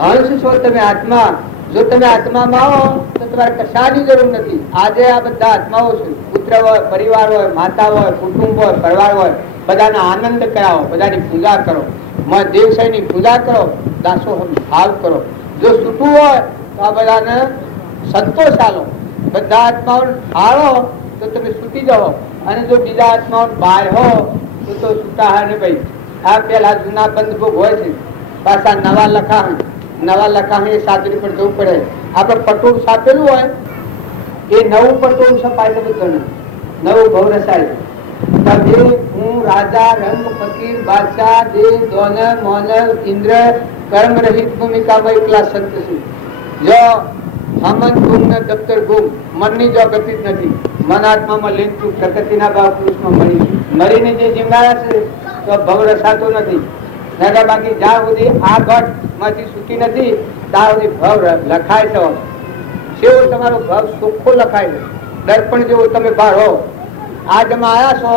હંસ છો તમે આત્મા. જો તમે આત્મામાં આવો તો તમારે કશાની જરૂર નથી. આજે આ બધા આત્માઓ છે પુત્ર હોય પરિવાર હોય માતા હોય કુટુંબ હોય પરિવાર હોય બધાને આનંદ કરાવો બધાની પૂજા કરો દેવસાઈની પૂજા કરો દાસો ભાવ કરો. જો છૂટવું હોય તો આ બધાને સંતોષ આલો બધા આત્માઓ હારો તો તમે છૂટી જાઓ અને જો બીજા આત્માઓ બહાર હો તો છૂટા હા ને ભાઈ. આ પેલા જૂના બંધ ભોગ હોય છે પાછા નવા લખાણ એ સાદરી પર જવું પડે. આપડે પટોળ છાપેલું હોય એ નવું પટોળ છપાય બધું નવું ભવ રસાય. તમે હું રાજા રંગ ફકીર બાદશાહ દેવ દોનર મોનર ઇન્દ્ર કર્મ રહિત ભૂમિકામાં એકલા સંત છું. જો હમન ગુમ ને દફતર ગુમ મનની જો ગતિ જ નથી. મન આત્મામાં લીન છું પ્રકૃતિના ભાવ પુરુષમાં મરીને જે જીવનારા છે તો ભવ રસાતો નથી. બાકી જ્યાં સુધી આ ઘટ માંથી છૂટી નથી ત્યાં સુધી ભવ લખાય છે. જેવો તમારો ભાવ ચોખ્ખો લખાય છે દર્પણ જેવો તમે બહાર હો. આ જમા આવ્યા છો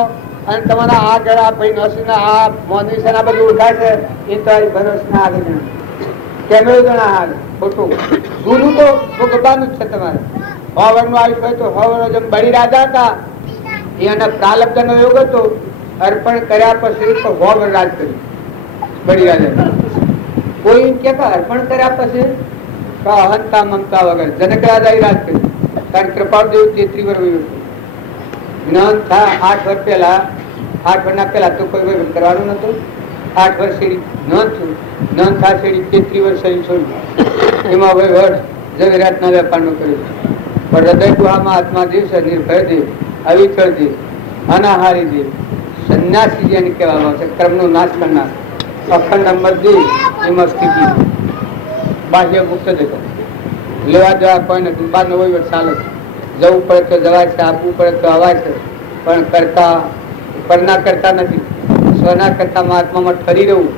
અને તમારા આ ગળા ભાઈ નસના આ મોનવી છે બધું ઓળખાય છે એ તમારી ભરોસના આગળ કેમેરો જણા હાલ ખોટું જૂનું તો ભોગવવાનું જ છે તમારે. હવાનું આયુષ હોય તો હવાનો જેમ બળી રાજા હતા એના પ્રાલબ્ધ નો યોગ હતો. અર્પણ કર્યા પછી તો હોવ રાજ કર્યું બળી રાજા. કોઈ કે અર્પણ કર્યા પછી અહંતા મમતા વગર જનક રાજા રાજ કર્યું. કારણ કૃપાળ દેવ 33 વર્ષ જ્ઞાન થાય 8 વર્ષ પહેલા 8 વર્ષના પહેલા તો કોઈ વહીવટ કરવાનું નતું. 8 વર્ષ જ્ઞાન થયું જ્ઞાન થાય શેરી 33 વર્ષ શરીર છોડ્યું એમાં વહીવટ જગરાતના વેપારનું કર્યું. પણ હૃદય ગુહામાં આત્મા દેવ છે નિર્ભય દેવ અવિચળ દેવ અનાહારી દેવ સંન્યાસી જેને કહેવામાં આવશે કર્મનો નાશ કરનાર અખંડ અમર દેવ એમાં સ્થિતિ બાહ્ય ગુપ્ત દેખો લેવા જવા કોઈ નથી. બાર નો વહીવટ ચાલે છે. જવું પડે તો જવાય છે આપવું પડે તો અવાય છે પણ કરતા પરના કરતા નથી. સ્વના કરતામાં આત્મામાં ઠરી રહેવું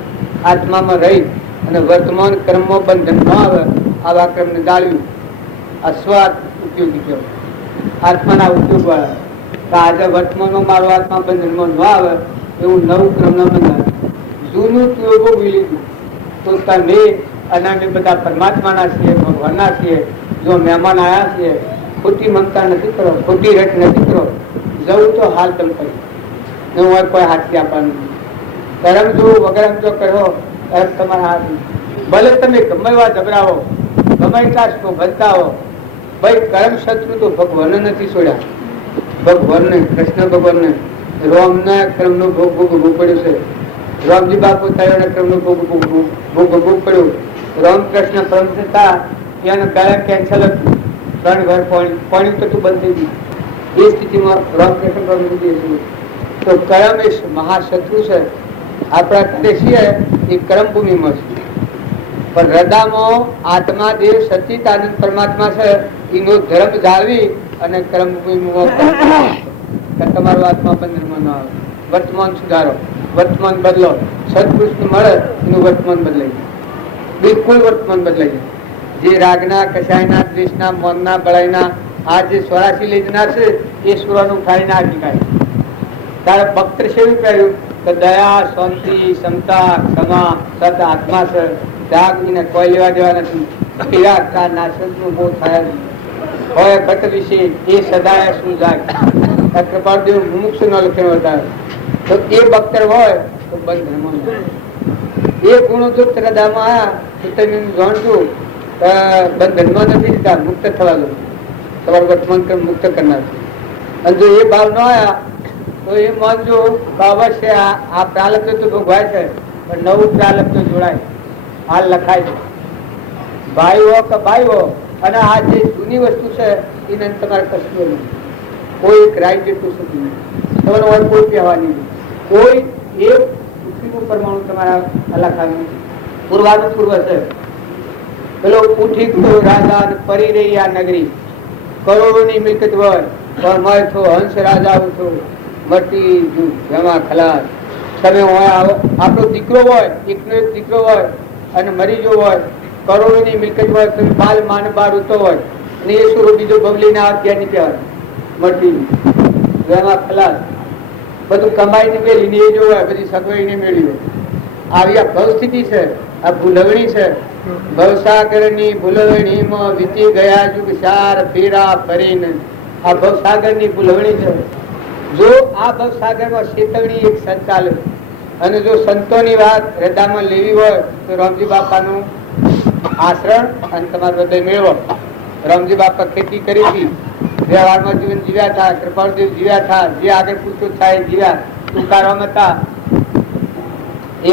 આત્મામાં રહી અને વર્તમાન કર્મમાં બંધન ન આવે આવા કર્મને જાળવ્યું આ સ્વ ઉપયોગી કહેવાય. આત્માના ઉપયોગ વાળા આજે વર્તમાનમાં મારો આત્મા બંધનમાં ન આવે એવું નવું ક્રમ ન બંધાય. જૂનું ઉપયોગો લીધું તો તમે અને અમે બધા પરમાત્માના છીએ ભગવાનના છીએ. જો મહેમાન આવ્યા છીએ ખોટી મમતા નથી કરો ખોટી રટ નથી કરો. જવું તો હાલ તમે કરી હું કોઈ હાથથી આપવાનું કરમ જો વગર જો કરો કરમ તમારા હાથ ભલે તમે ગમેવા જબરાવો ગમે એટલા ભજતા હો ભાઈ કરમ શત્રુ તો ભગવાન નથી છોડ્યા. ભગવાનને કૃષ્ણ ભગવાનને રામને ક્રમનો ભોગ ભોગવવું પડ્યું છે. રામજી બાપુ થયો ક્રમનો ભોગ ભોગવવું પડ્યું. રામકૃષ્ણ પરમ થતા એનું ગળા કેન્સલ હતું. 3 ઘર પાણી તો બંધ થઈ ગયું. એ સ્થિતિમાં રામકૃષ્ણ પરમ તો કર્મ એ મહાશત્રુ છે. આપણા ઘરે છીએ એ કર્મભૂમિમાં છે પણ હૃદયમાં આત્મા દેવ સચ્ચિદાનંદ પરમાત્મા છે એનો ધર્મ જાળવી અને કર્મભૂમિમાં તમારો આત્મા બંધનમાં ન આવે. વર્તમાન સુધારો વર્તમાન બદલો. સત્પુરુષ મળે એનું વર્તમાન બદલાઈ જાય, બિલકુલ વર્તમાન બદલાઈ જાય. જે રાગના, કસાયના, દ્વેષના, મનના, બળાઈના આ જે 84 લેજના છે એ સુરાનું ઉઠાડી નાખી કાઢે. તારે ભક્ત શેવું કહ્યું કે દયા, શાંતિ, ક્ષમતા, ક્ષમા, સત આત્મા છે, ત્યાગ એને કોઈ લેવા દેવા નથી. પીડા નાશકનું બહુ થાય હોય ઘટ વિશે એ સદાય શું જાય. કૃપાળદેવ મુમુક્ષુ ન લખે બતાવે તો એ ભક્તર હોય તો બંધનમાં એ ગુણો જો હૃદયમાં આવ્યા તો તમે જાણજો બંધનમાં નથી જતા, મુક્ત થવા દો. તમારું વર્તમાન મુક્ત કરનાર. અને જો એ ભાવ ન આવ્યા તો એ માનજો અવશ્ય આ પ્રાલબ્ધ તો ભોગવાય છે પણ નવું પ્રાલબ્ધ જોડાય. હાલ લખાય છે ભાઈ હો કે ભાઈ હો, અને આ જે જૂની વસ્તુ છે એને તમારે કશું નહીં. કોઈ એક રાઈ જેટલું સુધી નહીં તમારે હોય, કોઈ કહેવાની નહીં. કોઈ એક પૃથ્વીનું પરમાણુ તમારા લખાનું પૂર્વાનું પૂર્વ છે. પેલો ઉઠી ગયો રાજા પરી રહી આ નગરી, કરોડોની મિલકત હોય પણ મય થો હંસ રાજા ઉઠો મટી જમા ખલાસ. તમે હોય આપણો દીકરો હોય, એકનો એક દીકરો હોય અને મરી ગયો હોય, કરોડોની મિલકત હોય, તમે બાલ માન બાર ઉતો હોય અને એ સુરો બીજો બબલી ના ત્યાં નહીં કહેવાય મટી એમાં ખલાસ. બધું કમાઈને મેળવીને એ જો હોય, બધી સગવડીને મેળવી. આવી આ ભવસ્થિતિ છે, આ ભૂલવણી છે. ભવસાગર ની ભૂલવણીમાં વીતી ગયા યુગ ચાર ફેરા ફરીને. આ ભવસાગર ની ભૂલવણી છે. જો આ ભવસાગરમાં શેતવણી એક સંચાલક અને જો સંતોની વાત હૃદયમાં લેવી હોય તો રામજી બાપાનું આશ્રમ અને તમારું હૃદય મેળવો. રામજી બાપા ખેતી કરી હતી, વ્યવહારમાં જીવન જીવ્યા હતા, કૃપાળદેવ જીવ્યા હતા, જે આગળ પૂછો થાય જીવ્યા. તુકારામ હતા એ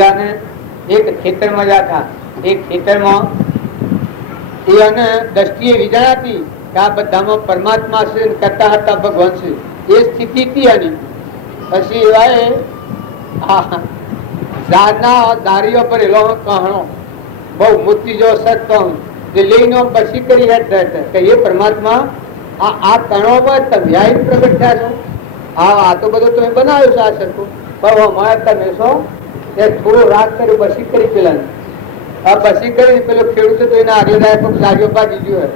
એક ખેતરમાં ગયા હતા. એ ખેતરમાં એને દ્રષ્ટિએ વિજયા હતી કે આ બધામાં પરમાત્મા છે, કરતા હતા ભગવાન છે. એ સ્થિતિ હતી એની. પછી એવાએ દારીઓ પર એલો કહણો બહુ મોતી જો સત કહું જે લઈને બસી કરી કે એ પરમાત્મા આ કણોમાં તમે પ્રગટ થયા છો. આ તો બધું તમે બનાવ્યું છે આ સરખું, પણ અમારે તમે છો એ થોડું રાત કર્યું બસી કરી પેલા. આ બસી કરીને પેલો ખેડૂતો તો એના આગળ દાયકો દારીઓ ભાગી ગયો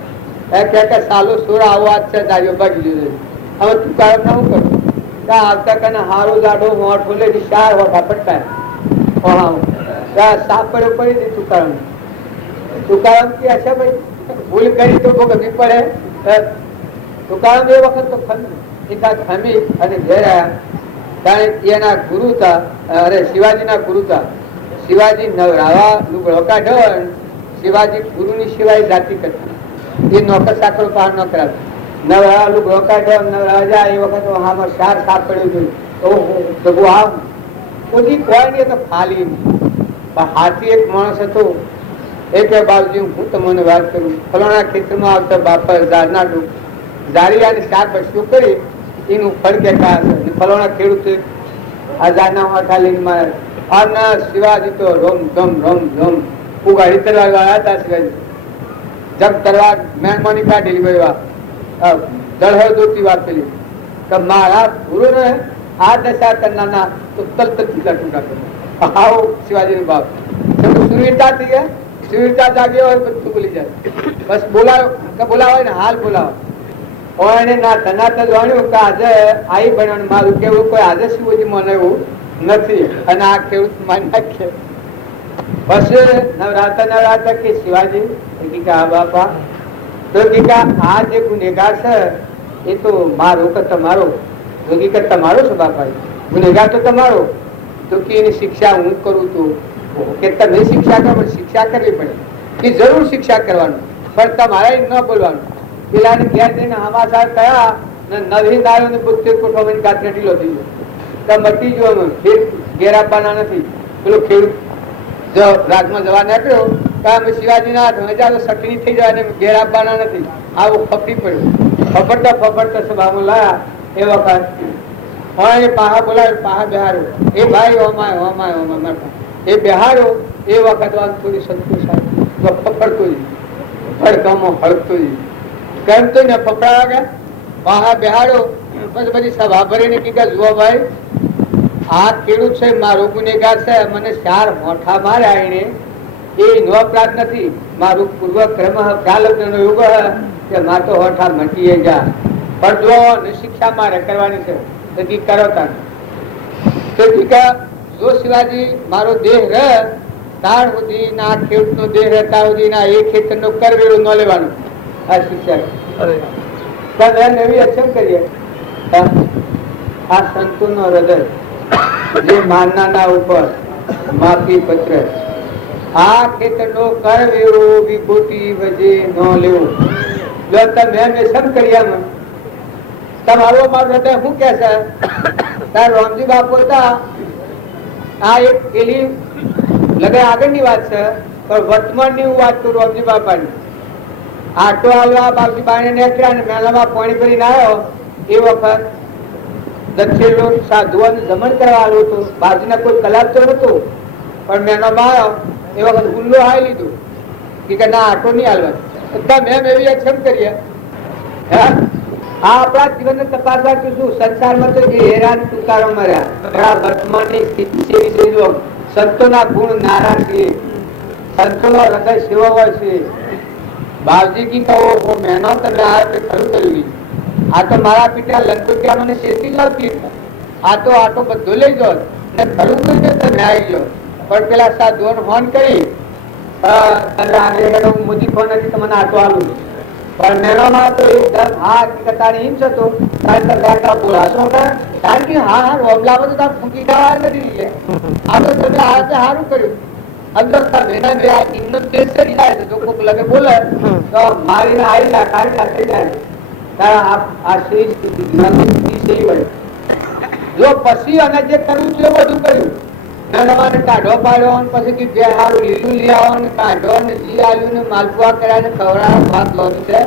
હોય કે સાલો સોળ આવો આજ છે દારીઓ ભાગી ગયો. હવે તું કારણ ના હું કરું આવતા કને હારો જાડો મોટ બોલે ચાર હોઠા પટકાય સાપ પડ્યો પડી દે તુકારામ. તુકારામ કે અચ્છા ભાઈ ભૂલ કરી તો ભોગવવી પડે. તુકારામ એ વખત તો ખમી અને ઘેર આવ્યા. કારણ એના ગુરુ હતા, અરે શિવાજીના ગુરુ હતા. શિવાજી નવરાવા લુગડો કાઢ્યો, શિવાજી ગુરુની સિવાય જાતિ કરતા. એ નોકર સાકરો પાર ન કરાવતા. નવરા લુગડો કાઢ્યો, નવરા જાય એ વખત આમાં ચાર સાપ પડ્યું જોયું. કોઈ નહીં તો ખાલી હાથી એક માણસ હતો. એ કે બાપજી હું તમને વાત કરું, ફલાણા ખેતરમાં આવતા બાપા ઝાડના ઝાડિયાની શાકભાજી કરી એનું ફળ કેતા હશે. ફલાણા ખેડૂત આ ઝાડના વાઠા લઈને મારે આ શિવાજી તો રોમ ધમ ઉગાડી તરવા ગયા હતા. શિવાજી જગ તરવા મહેરબાની કાઢેલી ભાઈ દળહે દોતી વાત પેલી કે મારા ગુરુ ને આ દશા કરનારના તો તલત ટુકડા ટુકડા કરે. આવો શિવાજી નો બાપ સુરવીરતા થઈ ગયા. સુરવીરતા જાગ્યો હોય બધું ભૂલી જાય. બસ બોલાવો ને હાલ બોલાવો. એને ના તનાત જાણ્યું કે આજે આઈ બનવાનું મારું કેવું કોઈ આજે શિવજી મને એવું નથી અને આ ખેડૂત મારી નાખે. પછી નવરાતા કે શિવાજી આ બાપા તો આ જે ગુનેગાર છે એ તો મારો કે તમારો હકીકત તમારો છે બાપા, ગુનેગાર તો તમારો. તો કે એની શિક્ષા હું કરું તો કે તમે શિક્ષા કરો, પણ શિક્ષા કરવી પડે. એ જરૂર શિક્ષા કરવાનું, પણ તમારે ન બોલવાનું. પેલાને ઘેર જઈને હમાસાર કયા નવી દાયો ને 72 કોઠો ગાંઠને ઢીલો થઈ ગયો મટી ગયો. ઘેર આપવાના નથી. પેલો ખેડૂત જો રાજમાં જવા નીકળ્યો અમે શિવાજી ના હજારો સટની થઈ જાય ને ઘેર આપવાના નથી. આવું ફફડી પડ્યું. ફફડતા સભામાં લાયા. એ વખત એ પાહા બોલાવ્યો, પાહા બેહારો. એ ભાઈ હોમાય એ બેહારો. એ વખત થોડી સંતોષ આવ્યો. ફફડતો જ ભડકામો હળકતો જ કેમ તો ને ફફડાવા ગયા. પાહા બેહાડો. પછી બધી સભા ભરીને કીધા જુઓ ભાઈ આ ખેડૂત છે મારો ગુનેગાર છે, મને 4 મોઠા માર્યા એને, એ નો અપરાધ નથી, મારું પૂર્વ ક્રમ પ્રાલબ્ધનો યોગ કે માર તો હોઠા મટીએ જા, પણ જો શિક્ષા મારે કરવાની છે તેથી કરો તાર. તેથી કે જો શિવાજી મારો દેહ રહે ત્યાર સુધી ના ખેડૂત નો દેહ રહેતા સુધી ના એ ખેતર નો કરવેરો ન લેવાનો. આ શિક્ષા એવી અક્ષમ કરીએ. આ સંતો નો હૃદય જે માનના ઉપર માફી પત્ર, આ ખેતર નો કરવેરો વિભૂતિ વજે ન લેવો. જો તમે સમ કર્યા તમારો મારું હૃદય શું કે છે? તાર રામજી બાપુ હતા, આ એક પેલી લગે આગળની વાત છે, પણ વર્તમાન ની હું વાત કરું. રામજી બાપાની આટો આવ્યા, બાપજી બાને નીકળ્યા ને મેલામાં પાણી ભરીને આવ્યો. એ વખત દક્ષિણ સાધુઓને જમણ કરવા આવ્યું હતું. બાજુના કોઈ કલાચર હતું, પણ મેનામાં આવ્યો એ વખત ગુલ્લો હાઈ લીધું કે ના આટો નહીં હાલવા. મેમ એવી અક્ષમ કરીએ. આપણા જીવન ને તપાસવા શું સંસારમાં તો જે હેરાન તુકારો મળ્યા, વર્તમાનની સ્થિતિ જો સંતોના ગુણ નારાયણ છે, સંતોનો હૃદય સેવો હોય છે. બાવજી કી કહો મહેનત તમે આ ખરું કર્યું. આ તો મારા પિતા લંગોટિયા મને શેતી લાવતી, આ તો આટો બધો લઈ જાઓ ને ખરું કર્યું તમે આવી જાઓ. પણ પેલા સાધુઓને ફોન કરી મોદી ફોન નથી તમને આટો આલું, પણ મેળામાં તો એકદમ હા હકીકત એમ છે તો બોલાશો કારણ કે હા હા રોબલામાં તો તાર ફૂંકી ખાવા નથી. આ તો તમે આ સારું કર્યું. અંદર મહિના બે આ કિંમત પેશ કરી જાય તો કોઈક લગે બોલે તો મારીને આવી જાય કાઢી થઈ જાય. આ શ્રી હોય જો પછી અને જે કરવું છે બધું કર્યું. તમારે કાઢો પાડ્યો પછી કે સારું લીલું લઈ આવો ને કાઢો ને જી આલ્યું ને માલપુઆ કર્યા ને ખવડાવ ભાત લોટ છે,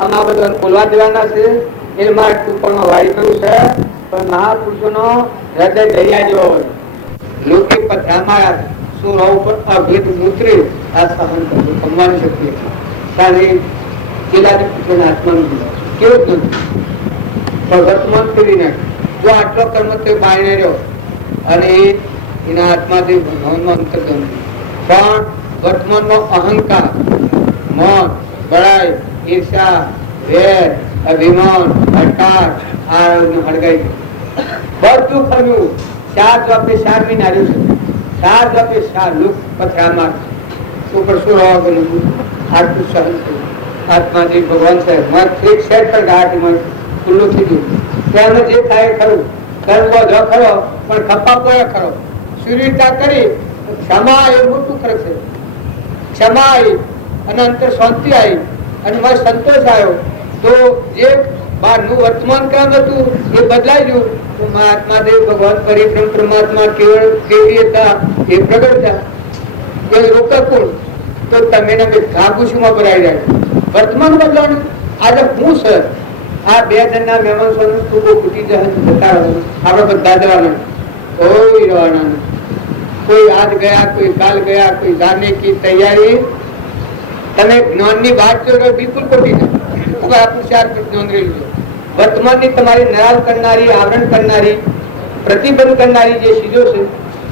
આમાં બધું બોલવા દેવાના છે. એ મારે ટૂંકમાં વાળી કર્યું છે, પણ મહાપુરુષોનો હૃદય દરિયા જેવો હોય. લોકો પથરામાં સુરા ઉપર અભેદ મૂત્રે આ સહન કરવું કમવાની શક્તિ સારી કેલાની પુત્રોના આત્માનું કેવું જ નથી. વર્તમાન કરી નાખ. જો આટલો કર્મ તે બાયણે રહ્યો અને એના આત્માથી ભગવાનનો અંતર્ગમ, પણ વર્તમાનનો અહંકાર, મન, બળાઈ, ઈર્ષા, વેર, અભિમાન, હટાર આ હળગાઈ બધું કર્યું. 4 જવાબે 4 મહિના રહ્યું છે. 4 જવાબે 4 લુક પથરામાં ઉપર શું રહેવા ગયું આટલું સહન કર્યું. આત્માથી ભગવાન સાહેબ મત એક સેટ પર ઘાટમાં ખુલ્લું થઈ ગયું. ત્યાં જે થાય ખરું કરવો જો ખરો, પણ ખપા પડે ખરો. સુરવીરતા કરી ક્ષમા એ મોટું ખર્ચ છે. ક્ષમા આવી અને અંતર શાંતિ આવી અને મને સંતોષ આવ્યો તો જે બહારનું વર્તમાન કામ હતું એ બદલાઈ ગયું. તો આત્માદેવ ભગવાન પરિક્રમ પરમાત્મા કેવળ કેવી હતા એ પ્રગટ થયા. એ રોકે કોણ તો તમે ઘાઘુશીમાં ભરાઈ જાય. વર્તમાન બદલાવાનું આજે હું સર આ 2 જણના મહેમાન સ્વરૂપ ખૂબ ખૂટી જતા આપણે બધા જવાના, કોઈ રહેવાના નહીં. કોઈ આજ ગયા, કોઈ કાલ ગયા, કોઈ જાને કી તૈયારી. તમે જ્ઞાનની વાત જો બિલકુલ ખોટી છે. વર્તમાનની તમારી નરાવ કરનારી, આવરણ કરનારી, પ્રતિબંધ કરનારી જે ચીજો છે,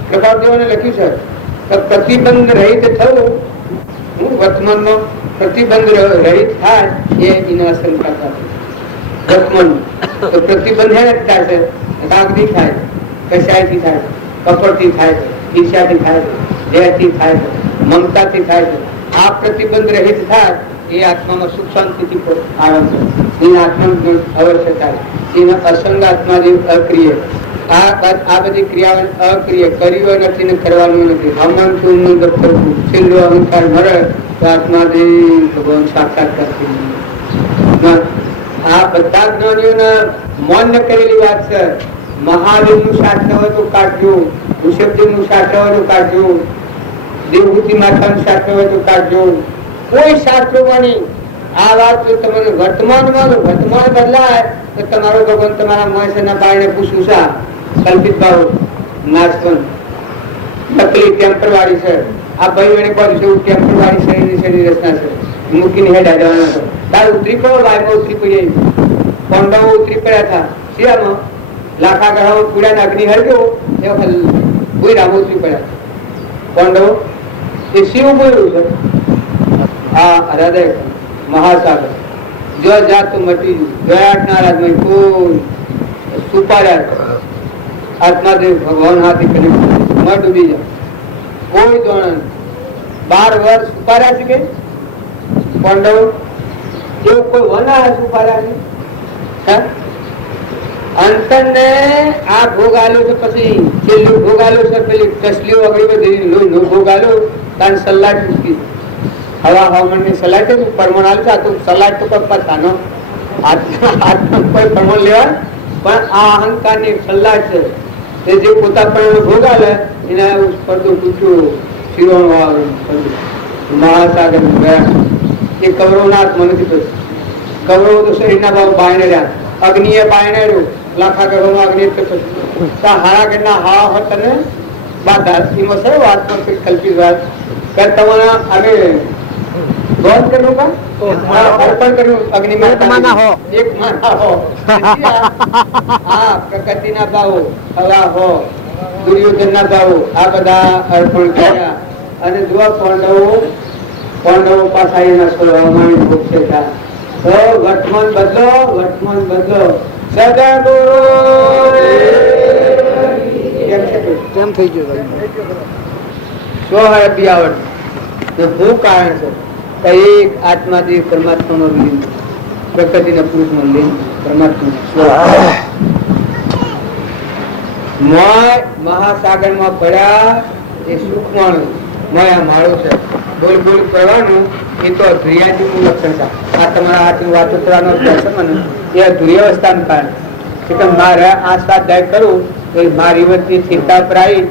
પ્રભાવદેવોને લખ્યું છે પ્રતિબંધ રહિત થવું. હું વર્તમાનનો પ્રતિબંધ રહિત થાય એ એના સંકલ્પ વર્તમાન તો પ્રતિબંધ હે થાય છે. રાગથી થાય, કશાયથી થાય, કપડથી થાય, ઈર્ષાથી થાય, દેહથી થાય, મમતાથી થાય. આ પ્રતિબંધ રહિત થાય એ આત્મામાં સુખ શાંતિથી આનંદ છે. એના આત્મા અવશ્ય થાય. એના અસંગ આત્મા જે અક્રિય આ બધી ક્રિયાઓ અક્રિય કર્યો નથી ને કરવાનું નથી. હમણાં નું દફતર છેલ્લો અહંકાર મરે તો આત્માદેવ ભગવાન સાક્ષાત કરતી. આ બધા જ્ઞાનીઓના માન્ય કરેલી વાત છે. મહાદેવ નું શાસ્ત્ર હોય તો કાઢજો, ઋષભદેવ નું શાસ્ત્ર હોય તો કાઢજો, દેવભૂતિ માતા નું શાસ્ત્ર હોય તો કાઢજો. કોઈ શાસ્ત્રોમાં આ વાત જો તમારે વર્તમાનમાં વર્તમાન બદલાય તો તમારો ભગવાન તમારા મહેસના કારણે પૂછવું છે કલ્પિત ભાવ નાશવંત નકલી ટેમ્પર વાળી છે. આ ભાઈ વડે બધું જેવું ટેમ્પર વાળી શરીરની રચના છે. મૂકીને હેડ જવાના છે. તાર ઉતરી પડો, લાઈમાં ઉતરી પડી, પાંડવો ઉતરી પડ્યા હતા શિયામાં લાખા ગઢામાં પૂરા અગ્નિ હરગ્યો એ વખત ભૂરા મોતરી પડ્યા પાંડવો એ શિવ બોલ્યું છે આ હૃદય મહાસાગર જો જાત મટી ગયાટના રાજમાં કોઈ સુપાર્યા આત્માદેવ ભગવાન હાથી કરી ન ડૂબી જાય કોઈ દોણ 12 વર્ષ સુપાર્યા છે કે પાંડવો એવું કોઈ વના સુપાર્યા છે અંતરને આ ભોગ આલ્યો છે પછી છેલ્લું ભોગ આલ્યો છે પેલી ટસલીઓ આગળ બધી નો ભોગ આલ્યો તાન સલાટ મૂકી હવા હવામાનની સલાટ પરમણ આલ છે તો સલાટ તો કપા થાનો આત્મા કોઈ પરમણ લેવા પણ આ અહંકારની સલાટ છે તે જે પોતા પરમણ ભોગ આલે એના ઉપર તો પૂછ્યું શિરોણ આવે મહાસાગર ગયા એ કૌરવના હાથમાં નથી થતું કૌરવ તો શરીરના ભાવ બાયણે રહ્યા અગ્નિએ બાયણે રહ્યું લાખા ગર્ભમાં અગ્નિ હારા ઘરના હા હોતને બાધા એમાં સર વાત પર કલ્પિત વાત કર તમારા આગે બંધ કરવું કા અર્પણ કરવું અગ્નિ એક માના હો હા પ્રકૃતિના ભાવો હવા હો દુર્યોધનના ભાવો આ બધા અર્પણ કર્યા અને જો પાંડવો પાછા એના સ્વભાવમાં ભોગશે થાય તો વર્તમાન બદલો કેમ થઈ ગયું શું કારણ છે એક આત્માથી પરમાત્મા નો લીન પ્રકૃતિના પુરુષ નો લીન પરમાત્મા મહાસાગર માં પડ્યા એ સુખમાં મયા માળો છે બોલ બોલ કરવાનું એ તો ધ્રિયાજી નું લક્ષણ છે આ તમારા હાથની વાતો કરવાનો દર્શન એ ધ્રિયવસ્થાનું કારણ કે મારે આ સ્વાધ્યાય કરું તો મારી વચ્ચે ચિંતા પ્રાઈ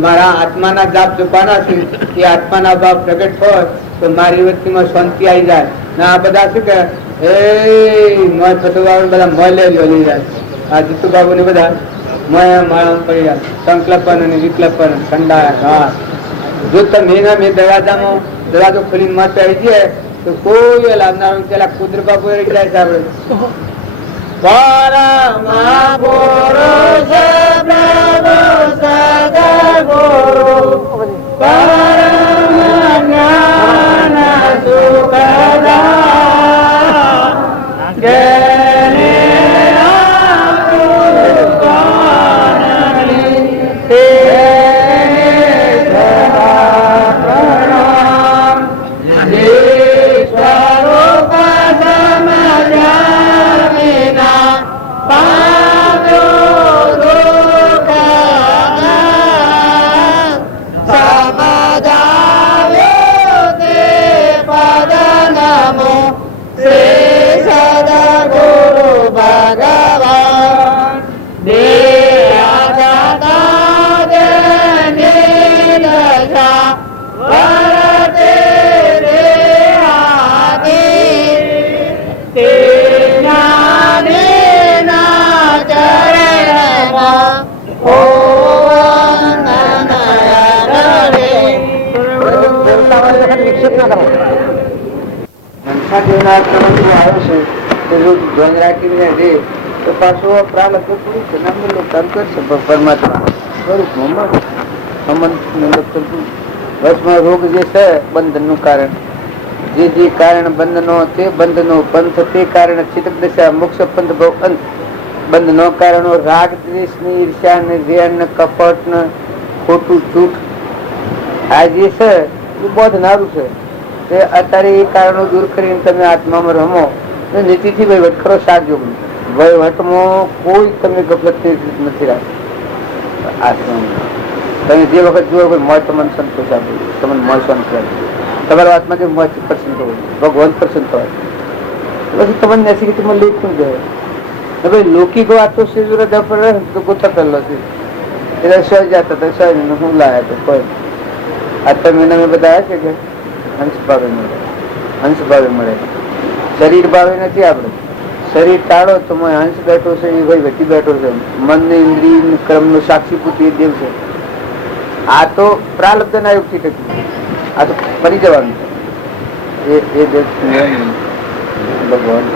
મારા આત્માના જાપ જપાના છે એ આત્માના ભાવ પ્રગટ હોય તો મારી વચ્ચેમાં શાંતિ આવી જાય ને આ બધા શું કે એ મોય થતું બધા મોય લઈ જાય આ જીતુ બાબુ ને બધા મોય માળા પડી જાય સંકલ્પન અને વિકલ્પન ઠંડા હા જો તમે મેં દરવાજો ખોલીને માથે આવી જાય તો કોઈ લાવનાર પેલા કુદર બાબુ રહી જાય છે આપડે રોગ જે છે બંધન નું કારણ જે કારણ બંધનો તે બંધનો પંથ તે કારણ ચિતક દશા મોક્ષ પંથ ભવ અંત બંધનો કારણો રાગ દ્વેષ ની ઈર્ષ્યા ને વેર ને કપટ ને ખોટું જૂઠ આ જે છે એ બોધનારું છે તે અત્યારે એ કારણો દૂર કરીને તમે આત્મામાં રમો નીતિથી વહીવટ કરો સાજો વહીવટમાં કોઈ તમે ગફલત નથી રાખતી આત્મામાં તમે જે વખત જુઓ મોય તમને સંતોષ આપે તમને મોય શાંતિ આપે તમારા આત્મા જે મોય પ્રસન્ન હોય ભગવાન પ્રસન્ન હોય પછી તમને નથી કે તમે લેખ શું જાય ભાઈ લૌકિક વાતો છે તો ગોતા પહેલો છે એટલે સહ જતા હતા સહ હું લાયા તો કોઈ આ મહિના મેં બતાવ્યા છે કે અંશ ભાવે મળે શરીર ભાવે નથી આપણે શરીર ટાળો તો અંશ બેઠો છે એ ભાઈ વટી બેઠો છે મન ને ઇન્દ્રિય કર્મ નો સાક્ષી પૂતી દેવ છે આ તો પ્રાલબ્ધ ના યુક્તિ થતી આ તો ફરી જવાનું છે એ ભગવાન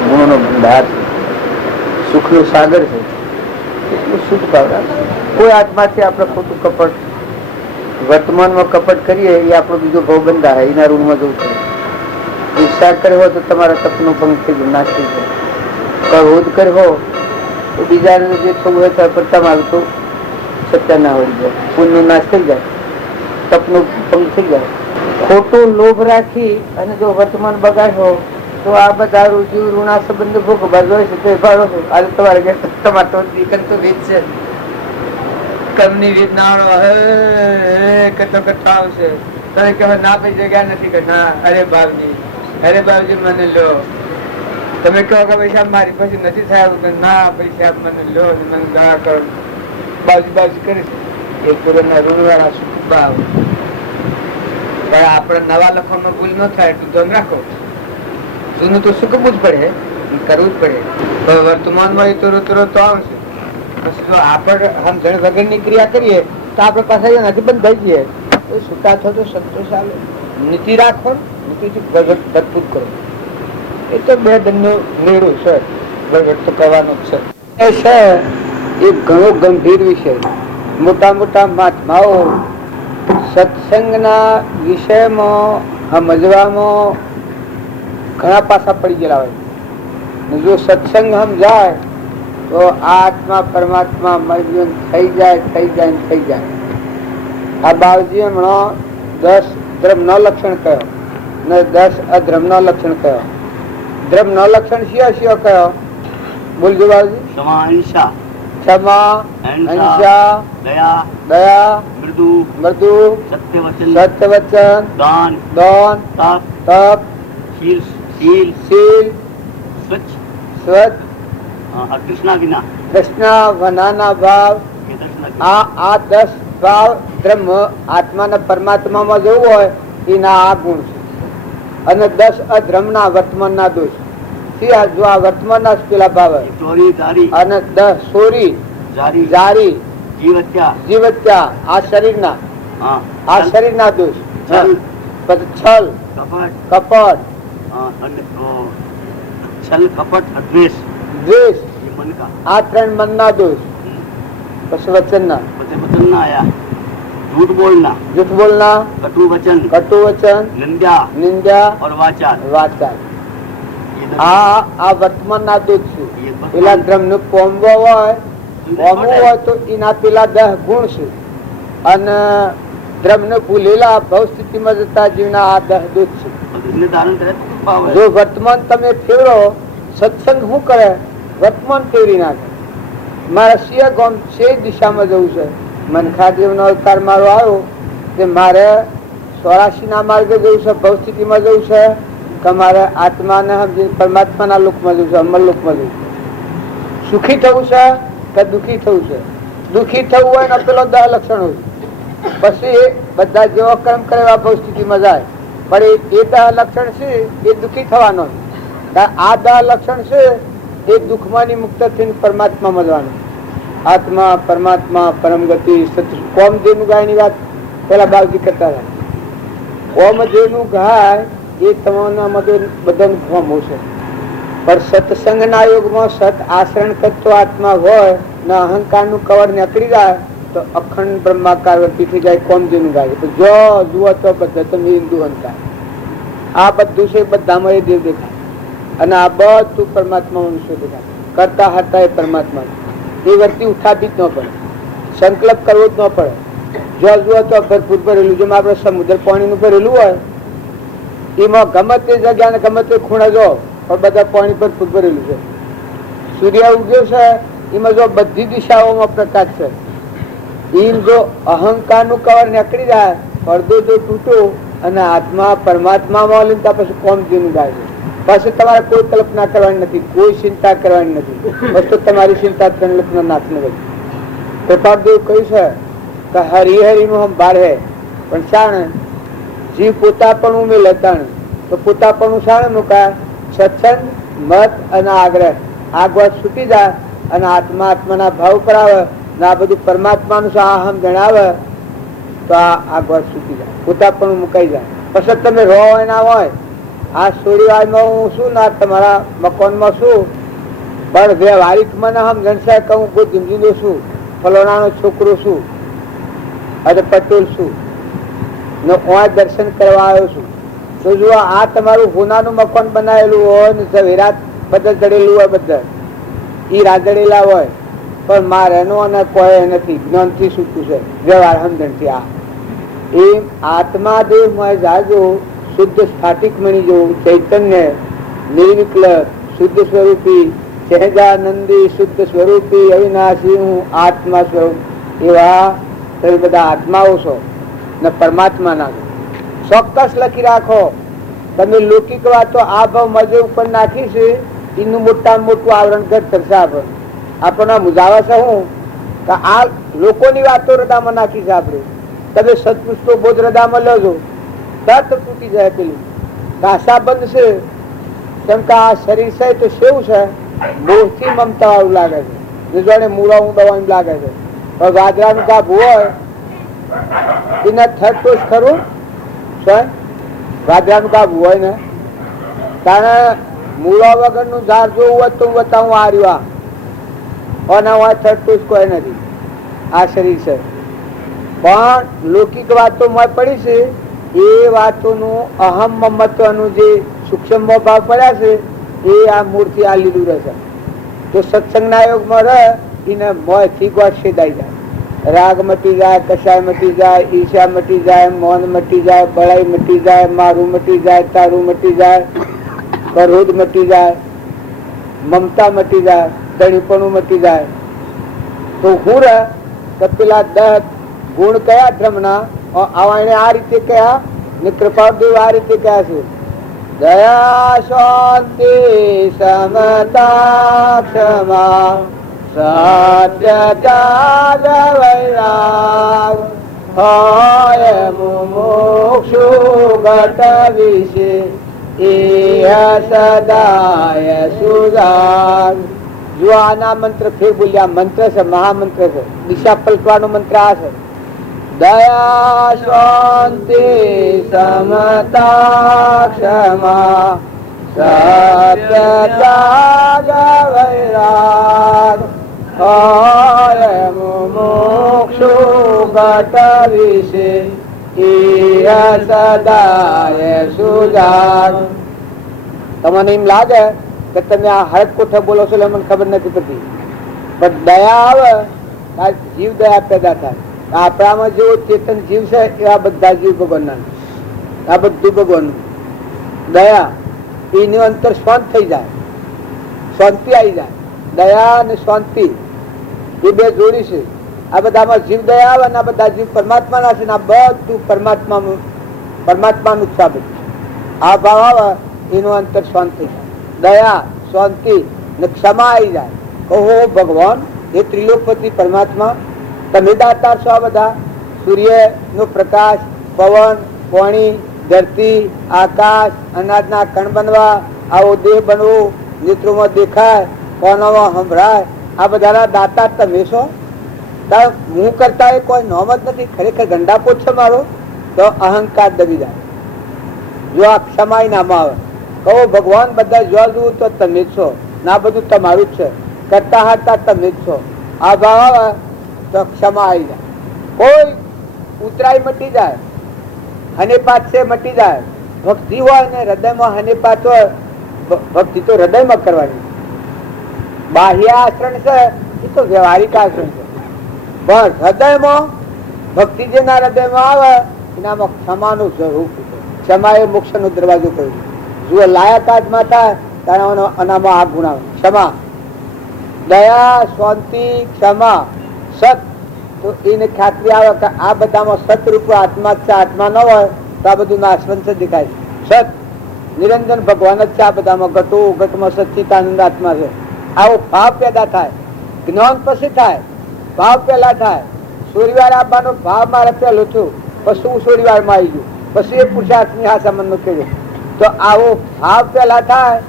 ગુણો નો ભંડાર છે સુખ નો સાગર છે એ શુદ્ધ ભાવના. કોઈ આત્માથી આપણે ખોટું કપટ, વર્તમાનમાં કપટ કરીએ એ આપણો બીજો ભાવ બંધાય, એના ઋણમાં જવું પડે. વિચાર કર્યો હોય તો તમારા તપનો ભંગ થઈ જાય, નાશ થઈ જાય. ક્રોધ કર્યો તો બીજાને જે થવું હોય તો તમારું તો સત્ય ના હોય જાય, પુણ્યનો નાશ થઈ જાય, તપનો ભંગ થઈ જાય. ખોટો લોભ રાખી અને જો વર્તમાન બગાડો તો આ બધા જીવ ઋણા સંબંધ ભોગવવા જોઈએ છે. તો ભાડો આજે તમારે તમારે તો વેદ છે, કર્મની વેદ ના કતો કથા આવશે. તમે કહેવાય ના પૈ જગ્યા નથી કે ના, અરે બાપજી મને લો. તમે કહો કે પૈસા મારી પછી નથી થયા, ના પૈસા મને લો, મને ગા કરો, બાજુ કરીશ. એક પૂરના ઋણ વાળા ભાવ. પણ આપણે નવા લખવામાં ભૂલ ન થાય એટલું ધ્યાન રાખો. જૂનું તો શીખવું જ પડે, કરવું જ પડે. વર્તમાનમાં એ તો તો આવશે. જો આપણે સમજણ વગરની ક્રિયા કરીએ તો આપણે પાસે એનાથી બંધાઈ જઈએ. સુતા થો તો સંતોષ આવે. નીતિ રાખો, નીતિથી ભરપૂર કરો. એ તો બે દંડનો નિર્ણય છે, વહીવટ તો કરવાનો જ છે. એ છે એ ઘણો ગંભીર વિષય. મોટા મોટા મહાત્માઓ સત્સંગના વિષયમાં સમજવામાં ઘણા પાસા પડી ગયેલા હોય. જો સત્સંગ સમજાય તો આત્મા પરમાત્મા મર્યાદિત થઈ જાય. આ બાવજી હમણાં 10 ધર્મનો લક્ષણ કયો ને 10 અધર્મનો લક્ષણ કયો. ધર્મનો લક્ષણ શિયો કયો? બોલજો બાવજી. ક્ષમા, અહિંસા, દયા, મૃદુ, સત્ય વચન, દાન, તપ, શીલ, સ્વચ્છ, કૃષ્ણ વનાના ભાવ. આ 10 ભાવ બ્રહ્મ આત્માના પરમાત્મામાં જવું હોય એના આ ગુણ છે. અને 10 અધર્મના વર્તમાનના દોષ. જો આ વર્તમાનના પેલા ભાવ અને 10 સોરી, જારી, જીવત્યા આ શરીરના દોષ. પછી છલ, કપટ, દ્વેષ આ 3 મનના દોષ. પછી વચનના झूठ बोलना, कटु वचन, निंदा और वाचा. આ વર્તમાન ના દોષ છે. પેલા ધર્મ નું પોમવો હોય તો એના પેલા 10 ગુણ છે. અને ધર્મ ને ભૂલેલા ભવ સ્થિતિમાં જતા જીવના આ 10 દોષ છે. જો વર્તમાન તમે ફેરવો, સત્સંગ શું કરે? વર્તમાન ફેરવી નાખે. મારા સિંહ ગામ છે દિશામાં જવું છે. મનખાદેવ નો અવતાર મારો આવ્યો કે મારે 84 ના માર્ગે જવું છે, ભવ સ્થિતિમાં જવું છે કે મારે આત્માને સમજી પરમાત્માના લોકમાં જવું છે, અમર લોકમાં જવું છે. સુખી થવું છે કે દુઃખી થવું છે? દુઃખી થવું હોય ને પેલો 10 લક્ષણ હોય. પછી બધા જેવો કર્મ કરે એવા ભવ સ્થિતિમાં જાય. પણ એ 10 લક્ષણ છે એ દુઃખી થવાનો. આ 10 લક્ષણ છે એ દુઃખમાંની મુક્ત થઈને પરમાત્મામાં જવાનું. આત્મા, પરમાત્મા, પરમ ગતિ, સત્ય. કોમદેવ નું ગાય ની વાત પેલા બાવજી કરતા હતા. કોમદેવ નું ગાય એ તમારા બધાનું ભ્રમ છે. પણ સત્સંગ ના યોગમાં સત આચરણ કરતો આત્મા હોય ને અહંકાર નું કવર નીકળી જાય તો અખંડ બ્રહ્માકાર વર્તી થઈ જાય. કોમદેવ નું ગાય જો જુઓ તો બધા તમે હિન્દુ અંકાર આ બધું છે, બધામાં એ દેવ દેખાય. અને આ બધું પરમાત્મા મનુષ્ય દેખાય. કરતા હતા એ પરમાત્મા. એ વર્તી ઉઠાવી જ ન પડે, સંકલ્પ કરવો જ ન પડે. જો જુઓ તો ભરપૂર ભરેલું. જેમ આપણે સમુદ્ર પાણી નું ભરેલું હોય એમાં ગમે તે જગ્યા ને ગમે તે ખૂણા જો પણ બધા પાણી ભરપૂર ભરેલું છે. સૂર્ય ઉગ્યો છે એમાં જો બધી દિશાઓમાં પ્રકાશ છે. એમ જો અહંકાર નું કવર નીકળી જાય, પડદો જો તૂટો અને આત્મા પરમાત્મામાં લઈને પછી કોમજી નું ગાય. પછી તમારે કોઈ કલ્પના કરવાની નથી, કોઈ ચિંતા કરવાની નથી. બસ તો તમારી ચિંતા ત્રણ નાથ ને બધી. કૃપાદેવ કહ્યું છે કે હરિહરિ નું હમ બાર હે. પણ શાણે જીવ પોતા પણ ઉમેલ હતા તો પોતા પણ શાણે મુકાય? સત્સંગ, મત અને આગ્રહ. આગળ છૂટી જાય અને આત્મા આત્માના ભાવ પર આવે ને આ બધું પરમાત્માનું સાહમ જણાવે તો આ આગળ છૂટી જાય, પોતા પણ મુકાઈ જાય. પછી તમે રો હોય ના હોય આ સોડીવાળમાં હું શું ના તમારા મકાનમાં શું પણ વ્યવહારિક મને સમજણ છે કે હું કોઈ જીમજીનો છું, ફલોણાનો છોકરો છું અને પટેલ છું ને હું દર્શન કરવા આવ્યો છું. તો જો આ તમારું હોનાનું મકાન બનાવેલું હોય ને ઝવેરાત બધા જડેલું હોય, બધા ઈ રાંધણેલા હોય, પણ મારે એનો અને કોઈ નથી, જ્ઞાનથી છૂટું છે, વ્યવહાર સમજણથી. આ એ આત્મા દેહ માં જાજો શુદ્ધ સ્ફાટિક મણી જેવું ચૈતન્ય નિર્વિકલ શુદ્ધ સ્વરૂપી સહેજાનંદી શુદ્ધ સ્વરૂપી અવિનાશી હું આત્મા સ્વરૂપ. એવા તમે બધા આત્માઓ છો ને પરમાત્મા ના ચોક્કસ લખી રાખો. તમે લૌકિક વાતો આ ભાવ મજે ઉપર નાખી છે એનું મોટા મોટું આવરણ ઘર ચર્ચા આપણને મુજાવા છે. હું કે આ લોકોની વાતો હૃદયમાં નાખી છે આપણે. તમે સત્પુરુષો બોધ હૃદયમાં લેજો તરત તૂટી જાય. પેલી કાસા બંધ છે કેમ કે આ શરીર છે તો શેવું છે, મોહથી મમતા વાળું લાગે છે, જાણે મૂળા ઊંડા એમ લાગે છે. પણ વાદરાનું કાપ હોય એને થરતોષ ખરું છે, વાદરાનું કાપ હોય ને કારણ મૂળા વગરનું ઝાડ જોવું હોય તો હું બતાવું આ રહ્યું અને હોય થરતોષ કોઈ નથી. આ શરીર છે પણ લૌકિક વાતોમાં પડી છે એ વાતોનું અહમ મમત્વનું જે સૂક્ષ્મ ભાવ પડ્યા છે એ આ મૂળથી આ લીધું રહેશે. તો સત્સંગના યોગમાં રહે એને મોંથી ગોળ છેદાઈ જાય, રાગ મટી જાય, કશાય મટી જાય, ઈર્ષા મટી જાય, મૌન મટી જાય, બળાઈ મટી જાય, મારું મટી જાય, તારું મટી જાય, ક્રોધ મટી જાય, મમતા મટી જાય, દણીપણું મટી જાય. તો હું રહે તો પેલા 10 ગુણ કયા ધર્મના આવાને આ રીતે કયા ને કૃપાદેવ આ રીતે કયા છે. દયા શાંતિ સમતા ક્ષમા સત્યતા વૈરાગ હોય મુમુક્ષુ ગત વિશે એ સદાય સુદાગ. જો આના મંત્ર ફેર બોલ્યા, મંત્ર છે, મહામંત્ર છે, દિશા પલટવાનો મંત્ર આ છે. દયા શાંતિ સમતા ક્ષમા સત્યતા વૈરાગ હોય મુમુક્ષુ ગત વિશે એ સદાય સુજાગ. તમને એમ લાગે કે તમે આ હરક કોઠે બોલો છો એટલે મને ખબર નથી પડતી, પણ દયા આવે જીવ દયા પેદા થાય. આપણામાં જેવો ચેતન જીવ છે એવા બધા જીવ ભગવાનના, આ બધું ભગવાનનું. દયા એનું અંતર શાંત થઈ જાય, શાંતિ આવી જાય. દયા અને શાંતિ એ બે જોડી છે. આ બધામાં જીવ દયા આવે ને આ બધા જીવ પરમાત્માના છે ને આ બધું પરમાત્માનું જ છે. આ ભાવ આવે એનું અંતર શાંત થઈ જાય. દયા શાંતિ ને ક્ષમા આવી જાય. કહો ભગવાન એ ત્રિલોકપતિ પરમાત્મા તમે દાતાર છો. આ બધા સૂર્ય નો પ્રકાશ, પવન, પાણી, ધરતી, આકાશ, અનાજના કણ બનવા, આવો દેહ બનવો, નેત્રોમાં દેખાય, કોનામાં સંભળાય, આ બધાના દાતા તમે છો. હું કરતા એ કોઈ નોમ જ નથી. ખરેખર ગંડાપો છે મારો તો અહંકાર દબી જાય. જો આ ક્ષમાય નામાં આવે કહો ભગવાન બધા જોવા જવું તો તમે જ છો, ના બધું તમારું જ છે, કરતા હારતા તમે જ છો. આ ભાવ આવે તો ક્ષમા આવી જાય. કોઈ ઉતરાઈ મટી જાય, હનેપાત છે મટી જાય. ભક્તિ હોય ને હૃદયમાં હનેપાત હોય, ભક્તિ તો હૃદયમાં કરવાની. બાહ્ય આચરણ છે એ તો વ્યવહારિક આચરણ છે, પણ હૃદયમાં ભક્તિ જેના હૃદયમાં આવે એનામાં ક્ષમાનું સ્વરૂપ છે. ક્ષમા એ મોક્ષ નો દરવાજો કહ્યું. જો લાયકાતમાં થાય ત્યારે અનામાં આ ગુણ આવે. ક્ષમા, દયા, શાંતિ, ક્ષમા, સત. તો એને ખાતરી આવે કે આ બધામાં સતરૂપ આત્મા છે. આત્મા ન હોય તો આ બધું નાશવંત દેખાય. સત નિરંજન ભગવાન જ છે. આ બધામાં ઘટો ઘટમાં સચ્ચિદાનંદ આત્મા છે. આવો ભાવ પેદા થાય. જ્ઞાન પછી થાય, ભાવ પેલા થાય. સોરીવાર આપવાનો ભાવ મારે પેલો થયો, પછી હું સોરીવારમાં આવી ગયું, પછી એ પુરુષાર્થની આ સંબંધ કર્યો. તો આવો ભાવ પેલા થાય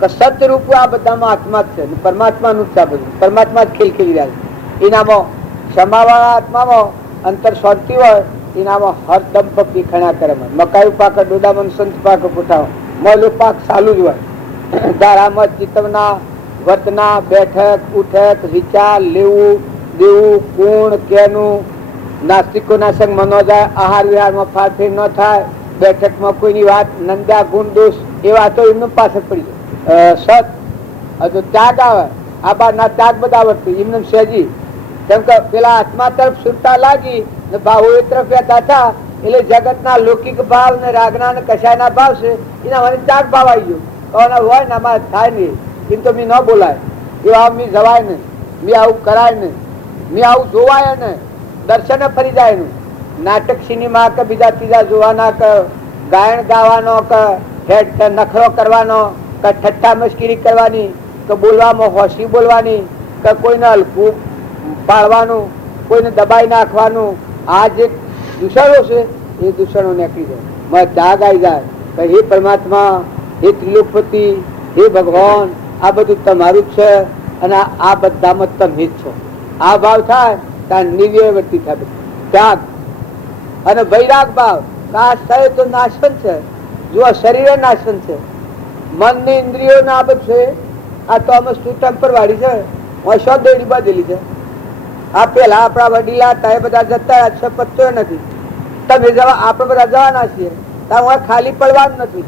કે સતરૂપ આ બધામાં આત્મા જ છે, પરમાત્માનું જ છે. બધું પરમાત્મા જ ખેલ ખેલી રહ્યા છે. એનામાં ક્ષમાવાળા આત્મામાં અંતર શાંતિ હોય, એનામાં હરદમ ભક્તિ ખણા કરે. મકાઈ પાક ડોડામાં સંત પાક પોતાવો મળ્યો પાક ચાલુ જ હોય. ધારામાં ચિત્તવના વર્તના બેઠક ઉઠક વિચાર લેવું દેવું કોણ કેનું નાસ્તિકોના સંગમાં ન જાય, આહાર વિહારમાં ફારફેર ન થાય, બેઠકમાં કોઈની વાત નંદા ગુણ દોષ એવા તો એમનું પાછળ પડી જાય. સત હજુ ત્યાગ આવે, આ બારના ત્યાગ બધા વર્તે એમને સહેજી, કેમ કે પેલા આત્મા તરફ સુરતા લાગી ને ભાવો એ તરફ જતા હતા એટલે જગતના લૌકિક ભાવ ને રાગના ને કશાયના ભાવ છે એના મને ત્યાગ ભાવ આવી ગયો. હોય ને અમારે થાય નહીં, એમ તો મી ન બોલાય, એ આવું મી જવાય નહીં, મી આવું કરાય નહીં, મી આવું જોવાય ને દર્શને ફરી જાય નહીં. નાટક સિનેમા કે બીજા ત્રીજા જોવાના કે ગાયન ગાવાનો કે નખરો કરવાનો કે ઠઠ્ઠા મસ્કરી કરવાની કે બોલવામાં હોશી બોલવાની કે કોઈને હલકું પાડવાનું, કોઈને દબાઈ નાખવાનું, આ જે દૂષણો છે એ દૂષણો નીકળી જાય. મને ત્યાગ આવી જાય કે હે પરમાત્મા, હે ત્રિલોકપતિ, હે ભગવાન, આ બધું તમારું જ છે અને આ બધામાં તમે જ છો. આ ભાવ થાય ત્યાં નિર્વૃત્તિ થાય, ત્યાગ અને વૈરાગ ભાવ. આ શરીર તો નાશવંત છે, જો શરીર નાશવંત છે, મન ની ઇન્દ્રિયો ના બધું છે. આ તો અમે શું ટેમ્પર વાળી છે, શો દેડી બાંધેલી છે. આ પેલા આપણા વડીલા હતા એ બધા જતા છે, પત્તો નથી. તમે જવા આપણે બધા જવાના છીએ, ત્યાં ખાલી પડવાનું નથી,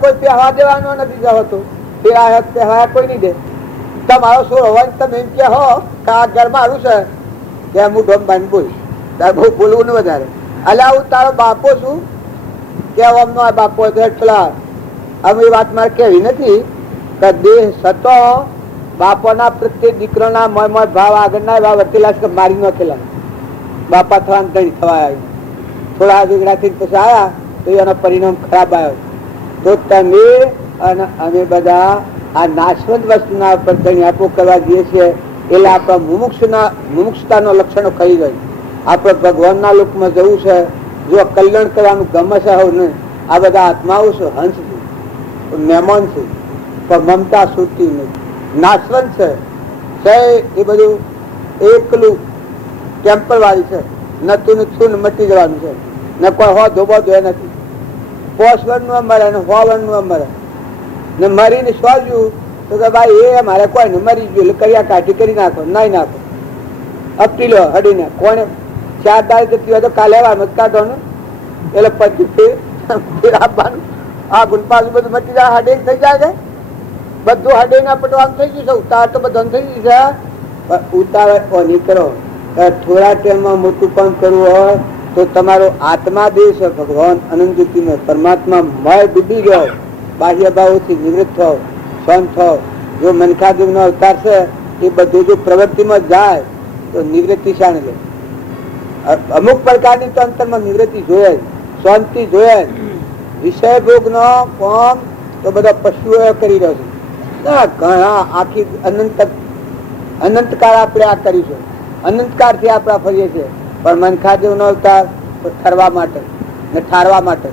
કોઈ પહેવા દેવાનો નથી જવાતો. પહેવા કોઈ નહીં દે. તમારો શું હોય તમે એમ કે હો કે આ ઘર મારું છે કે હું ઢોમ બાંધ બોલ, તારે બહુ બોલવું ને વધારે. અલ્યા હું તારો બાપો છું કે અમનો આ બાપો એટલા અમે એ વાત મારે કેવી નથી કે દેહ સતો બાપોના પ્રત્યે દીકરોના મય ભાવ આગળના એવા વર્તેલા છે કે મારી નાખેલા. બાપા થવાનું કઈ થવા આવી, થોડા ઝઘડાથી પછી આવ્યા તો એનો પરિણામ ખરાબ આવ્યો. તો તમે અને અમે બધા આ નાશવંત વસ્તુના ઉપર ઘણી આપો કરવા જઈએ છીએ એટલે આપણા મુમુક્ષતાનો લક્ષણો કહી ગઈ. આપણે ભગવાનના લોકમાં જવું છે, જો કલ્યાણ કરવાનું ગમે છે હોવ ને, આ બધા આત્માઓ છે, હંસ છે, મહેમાન છે, પણ મમતા છૂટતી નથી. નાશવંત છે એ બધું એકલું ટેમ્પર વાળી છે, નતું છું મટી જવાનું છે ને કોઈ હો ધોબો ધોયા નથી. 5 વર્ષનું મરે ને 100 વર્ષનું મરે ને મરીને સોજ્યું તો કે ભાઈ એ મારે કોઈ ને મરી ગયું એટલે કયા કાઢી કરી નાખો, નહીં નાખો, અપટી લો હડીને. કોને 4 દાડી જતી હોય તો કાલે આવવાનું કાઢો ને એટલે પછી ફેર આપવાનું. આ ગુણપાસ બધું મટી જાય, હડે થઈ જાય છે બધું, હડે ના પટવાનું થઈ ગયું છે. ઉતાર તો બધું થઈ ગયું છે, ઉતાર નહીં કરો. થોડા ટાઈમમાં મોટું કામ કરવું હોય તો તમારો આત્મા દેહ છે ભગવાન અનંત નો પરમાત્મા મય ડૂબી ગયો, બાહ્ય ભાવોથી નિવૃત્ત થાવ, શાંત થાવ. જો મનખાદેવ નો અવતાર છે એ બધું જો પ્રવૃત્તિમાં જાય તો નિવૃત્તિ શાણે લે. અમુક પ્રકારની તો અંતરમાં નિવૃત્તિ જોઈએ, શાંતિ જોઈએ. વિષય ભોગ નો કામ તો બધા પશુઓ કરી રહ્યો છે. ઘણા આખી અનંતકાળ આપણે આ કરીશું, અનંતકાળ થી આપણે ફરીએ છીએ. પણ મનખાદેવ નો અવતાર ઠરવા માટે ને ઠારવા માટે.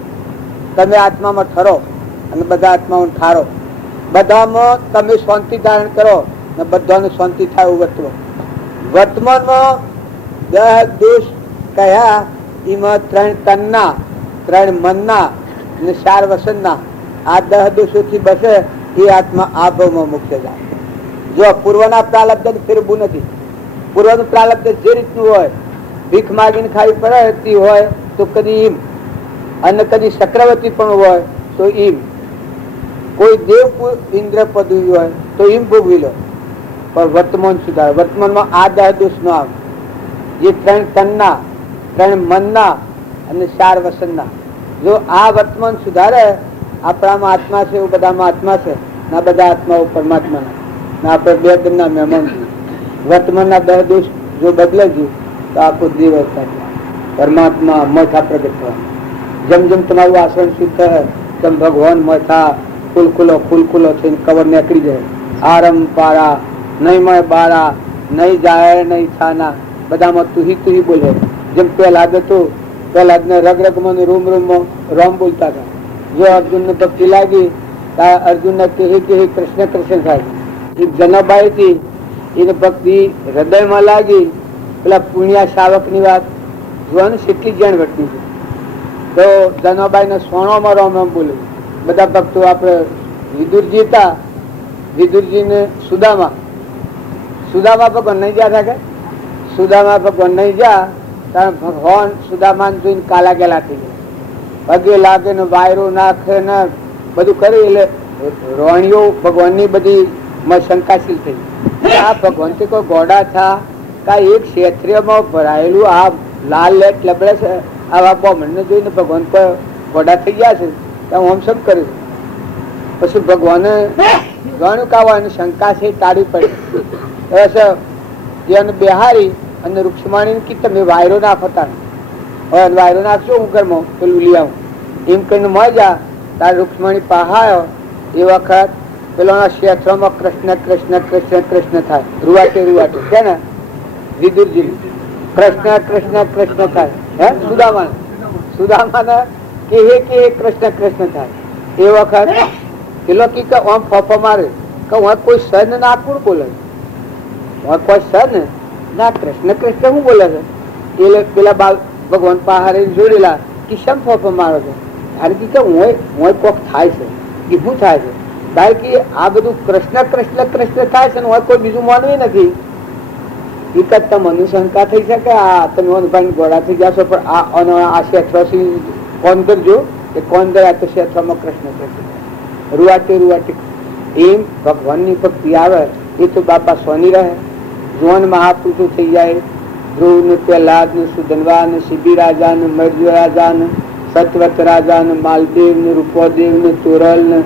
તમે આત્મામાં ઠરો અને બધા આત્માઓ ઠારો. બધામાં તમે શાંતિ ધારણ કરો ને બધાને શાંતિ થાય એવું વર્તવો. વર્તમાનમાં દેહ દોષ કયા એમાં 3 તનના, 3 મનના ને 4 વસનના આ 10 દોષોથી બસે એ આત્મા આ ભાવમાં મુક્ત જાય. જો પૂર્વના પ્રાલબ્ધ ફેરવું નથી. પૂર્વનું પ્રાલબ્ધ જે રીતનું હોય, ભીખ માગીને ખાવી પડતી હોય તો કદી ઈમ, અને કદી ચક્રવર્તી પણ હોય તો ઈમ, કોઈ દેવ ઇન્દ્ર પદવી હોય તો ઈમ ભોગવી લો. પણ વર્તમાન સુધાર, વર્તમાનમાં આ 10 દોષ નો આવે. જે 3 તનના, 3 મનના અને 4 વસનના. જો આ વર્તમાન સુધારે, આપણામાં આત્મા છે એવું બધામાં આત્મા છે, ના બધા આત્માઓ પરમાત્માના, ના આપણે બે દિનના મહેમાન છીએ. વર્તમાનના 10 દોષ જો બદલે છે તો આખો દિવસ પરમાત્મા મથા પ્રગટ થવા. જેમ જેમ તમારું આસન શુદ્ધ થાય તેમ ભગવાન મથા ફૂલ ખુલ્લો છે, કવર નીકળી જાય. આરમ પારા નહીં મળે બારા, નહીં જાય નહીં છાના, બધામાં તુહી બોલે. જેમ પહેલા હતો, પહેલા રગ રગમાં રૂમ રૂમમાં રોમ બોલતા હતા. જો અર્જુન ને ભક્તિ લાગી અર્જુન ને કહે કૃષ્ણ કૃષ્ણ થાય. જનાબાઈ હતી એને ભક્તિ હૃદયમાં લાગી. પેલા પુણ્યા શાવક ની વાત જોવાનું કેટલી જણ વટની છે. તો જનાબાઈ ને સોણોમાં રોમ રોમ બોલ્યું. બધા ભક્તો આપણે વિદુરજી હતા વિદુરજીને સુદામા ભગવાન નહીં ગયા હતા કે સુદામા ભગવાન નહીં ગયા ત્યારે ભગવાન સુદામાને જોઈને કાલા ગેલા થઈ ગયા, પગે લાગે ને વાયરો નાખે ને બધું કરે. એટલે રોણીઓ ભગવાનની બધી શંકાશીલ થઈ. આ ભગવાનથી કોઈ ગોડા થા કા એક ક્ષેત્રમાં ભરાયેલું આ લાલ લેટ લબડે છે, આવા બ્રાહ્મણને જોઈને ભગવાન કોઈ ગોડા થઈ ગયા છે તો હું સમ કર્યું. પછી ભગવાને ઘણું કાવા એની શંકા છે ટાળી પડી. એને બેહારી અને રૂક્ષ્મણી કી તમે વાયરો નાખો તાર, હવે વાયરો નાખશો હું ઘરમાં પેલું લઈ આવું એમ કહીને મજા. તારે રૂક્ષ્મણી પહાયો એ વખત પેલા ક્ષેત્રમાં કૃષ્ણ કૃષ્ણ કૃષ્ણ કૃષ્ણ થાય, રૂવાટે રૂવાટે છે ને વિદુરજી કૃષ્ણ કૃષ્ણ કૃષ્ણ થાય. હે સુદામા કે કૃષ્ણ કૃષ્ણ થાય. એ વખત પેલો કી કે આમ ફોફો મારે કે હું કોઈ સન ના કોણ બોલે, કોઈ સન ના કૃષ્ણ કૃષ્ણ શું બોલે છે. એટલે પેલા બાલ ભગવાન પહાડે જોડેલા કે શમ ફોફો મારો છે. કારણ કે હું કોક થાય છે કે શું થાય છે, કારણ કે આ બધું કૃષ્ણ કૃષ્ણ કૃષ્ણ થાય છે ને હું કોઈ બીજું માનવું નથી. એક જ મને શંકા થઈ શકે આ તમે ગોળા થઈ જશો, પણ આ ક્ષેત્રથી કોણ કરજો કે કોણ ગયા તો ક્ષેત્રમાં કૃષ્ણ કૃષ્ણ રૂવાટે રૂવાટે. એમ ભગવાનની ભક્તિ આવે એ તો બાપા સોની રહે. જુવાન મહાપુરુષો થઈ જાય, ધ્રુવ ને પ્રહલાદ ને સુધનવા ને શિબી રાજા ને મર્જ રાજા ને સતવત રાજા ને માલદેવ ને રૂપોદેવ ને તોરલ ને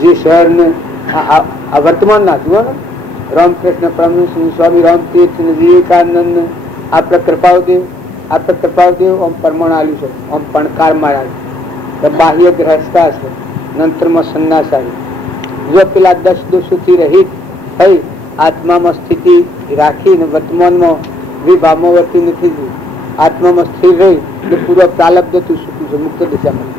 જીસર ને આ વર્તમાન ના જુઓ ને રામકૃષ્ણ પરમહંસ સ્વામી રામતીર્થ ને વિવેકાનંદ ને આપણે કૃપાદેવ આમ પરમાણ આલ્યું છે, આમ પણકાર માર્યા બાહ્ય ગ્રહસ્થા છે, નંતરમાં સંન્યાસારી. જો પેલા 10 દોષોથી રહિત થઈ આત્મામાં સ્થિતિ રાખીને વર્તમાનમાં વિભાવમાં વર્તી નથી જોયું, આત્મામાં સ્થિર રહી એટલે પૂર્વ પ્રાલબ્ધ તું સુખી છે મુક્ત દિશામાં.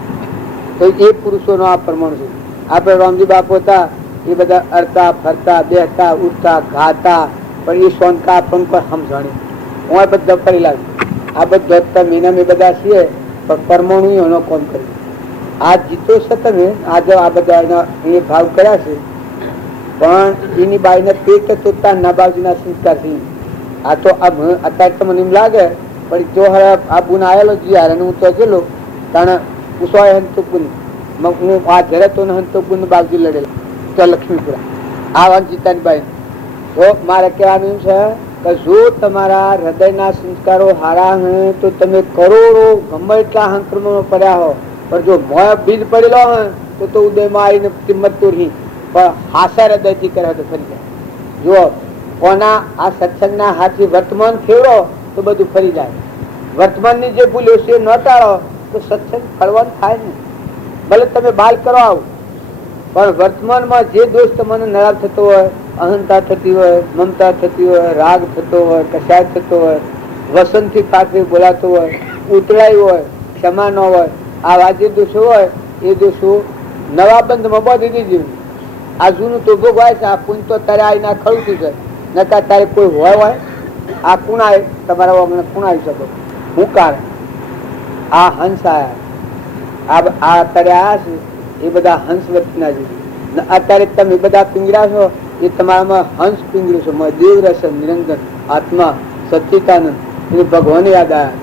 તો એ પુરુષોનો આ પ્રમાણ છે. આપણે રામજી બાપુ હતા એ બધા અડતા ફરતા બેહતા ઉઠતા ગાતા, પણ એ સોનકા આપણને કોઈ સમજાણી હું બધા ફરી લાગે. આ બધા મહિના મેં બધા છીએ પણ પરમાણુ એનો કોમ કરી આ જીતો છે. તમે આજે આ બધા એના એ ભાવ કર્યા છે, પણ એની બાઈને પેટ તોડતા નાબાજીના સંસ્કારથી આ તો અત્યારે તો મને એમ લાગે. પણ જો હવે આ ગુણ આવેલો જીયાર અને હું તો ગયેલો તાણે ઉસવાય હંતો ગુણ હું આ ઘરે તો હંતો ગુણ બાવજી લડેલા તો લક્ષ્મીપુરા આ વાંચિતાની બાઈ. તો મારે કહેવાનું છે કે જો તમારા હૃદયના સંસ્કારો હારા હે તો તમે કરોડો ગમે એટલા સંક્રમણો પડ્યા હો, પણ જો મોય બીજ પડેલો હે તો ઉદયમાં આવીને કિંમત તોડી, પણ હાસા હૃદયથી કરે તો ફરી જાય. જો કોના આ સત્સંગના હાથથી વર્તમાન ફેરવો તો બધું ફરી જાય. વર્તમાનની જે ભૂલ્યો છે ન ટાળો તો સત્સંગ ફળવાનું થાય નહીં. ભલે તમે બાલ કરો આવો, પણ વર્તમાનમાં જે દોષ તમને નરાબ થતો હોય, અહંતા થતી હોય, મમતા થતી હોય, રાગ થતો હોય, કશાય થતો હોય, વસંતથી પાછળ બોલાતો હોય, ઉતરાઈ હોય, ક્ષમા ન હોય, આવા જે દોષો હોય એ દોષો નવા બંધમાં બાંધી દીધી. આ જૂનું તો ભોગવાય છે. આ પૂન તો તારે આવીને ખડું છે, નકા તારે કોઈ હોય આ કુણ આવે તમારા અમને કુણ આવી શકો. હું કારણ આ હંસ આયા આ અત્યારે આયા છે એ બધા હંસ વચ્ચેના છે. અત્યારે તમે બધા પિંગળા છો એ તમારામાં હંસ પિંગળું છે. દેવ રસ નિરંજન આત્મા સચ્ચિતાનંદ એ ભગવાન યાદ આવ્યા,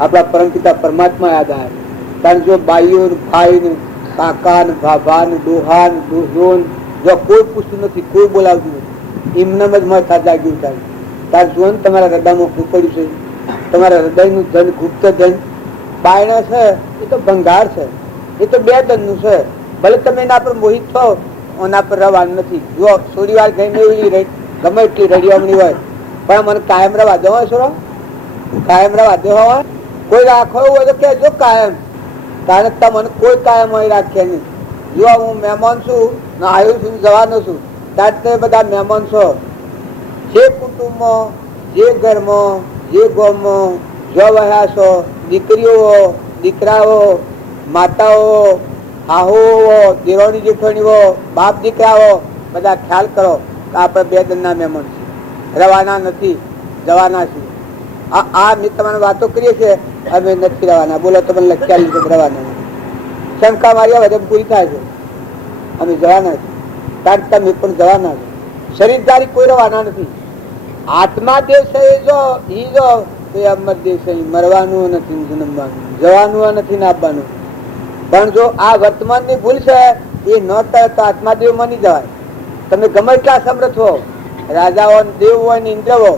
આપણા પરમપિતા પરમાત્મા યાદ આવ્યા. કારણ જો બાઈઓ ભાઈ ને કાકા ને ભાભા ને ડોહા ને ડોહ્યો જો કોઈ પૂછતું નથી, કોઈ બોલાવતું નથી, એમનામ જ માથા જાગ્યું થાય. તાર જોન તમારા હૃદયમાં શું પડ્યું છે. તમારા હૃદયનું ધન ગુપ્ત ધન બાયણા છે એ તો ભંગાર છે, એ તો 2 ધનનું છે. ભલે તમે એના પર મોહિત છો, એના પર રવાનું નથી. જો થોડી વાર ગઈને એવી ગમે એટલી રડિયામણી હોય પણ મને કાયમ રવા દો છો, કાયમ રવા દો હોય. કોઈ રાખો હોય તો કહેજો કાયમ, કારણ કે મને કોઈ કાયમ હોય રાખે નહીં. જો હું મહેમાન છું ને આવ્યો છું જવાનો છું, ત્યારે તમે બધા મહેમાન છો. જે કુટુંબમાં, જે ઘરમાં, જે ગામમાં જો વહ્યા છો, દીકરીઓ દીકરાઓ, માતાઓ, હાહુઓ, દેરોની જેઠોણીઓ, બાપ દીકરાઓ, બધા ખ્યાલ કરો કે આપણે 2 દિનના મહેમાન છીએ, રવાના નથી, જવાના છીએ. આ મેં તમારે વાતો કરીએ છીએ, અમે નથી રવાના. બોલો તો મને ખ્યાલ રવાના શંકા મારી આવે પૂરી થાય છે, અમે જવાના છીએ. કારણ તમે પણ જવાના છો. શરીરધારી કોઈ રવાના નથી. આત્મા દેવ છે એ જો એ અમર દેવ છે, મરવાનું નથી, જન્મવાનું, જવાનું નથી, નાખવાનું. પણ જો આ વર્તમાનની ભૂલ છે એ ન કરે તો આત્માદેવ માની જવાય. તમે ગમે એટલા સમર્થ હો, રાજાઓ દેવ હોય ને ઇન્દ્ર હો,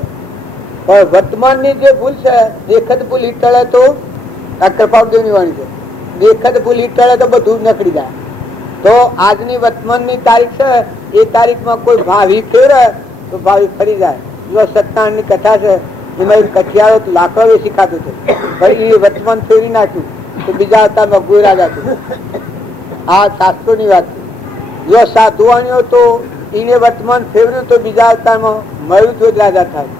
પણ વર્તમાનની જે ભૂલ છે, દેખત ભૂલ ઈ ટળે તો આ કૃપાદેવની વાણી છે, દેખત ભૂલ ઈ ટળે તો બધું નકળી જાય. તો આજની વર્તમાનની તારીખ છે, એ તારીખમાં કોઈ ભાવિ ફેરે તો ભાવિ ફરી જાય. જો સત્યનારાયણની કથા છે, એમાં કઠિયારો લાકડો વેચી ખાતો હતો, ભાઈ એ વર્તમાન ફેરી નાખ્યું તો બીજા અવતારમાં ગોરા જતું. આ શાસ્ત્રોની વાત છે. જો સાધુવાણીઓ તો એને વર્તમાન ફેરવ્યું તો બીજા અવતારમાં મળ્યું તો જ રાજા થાય.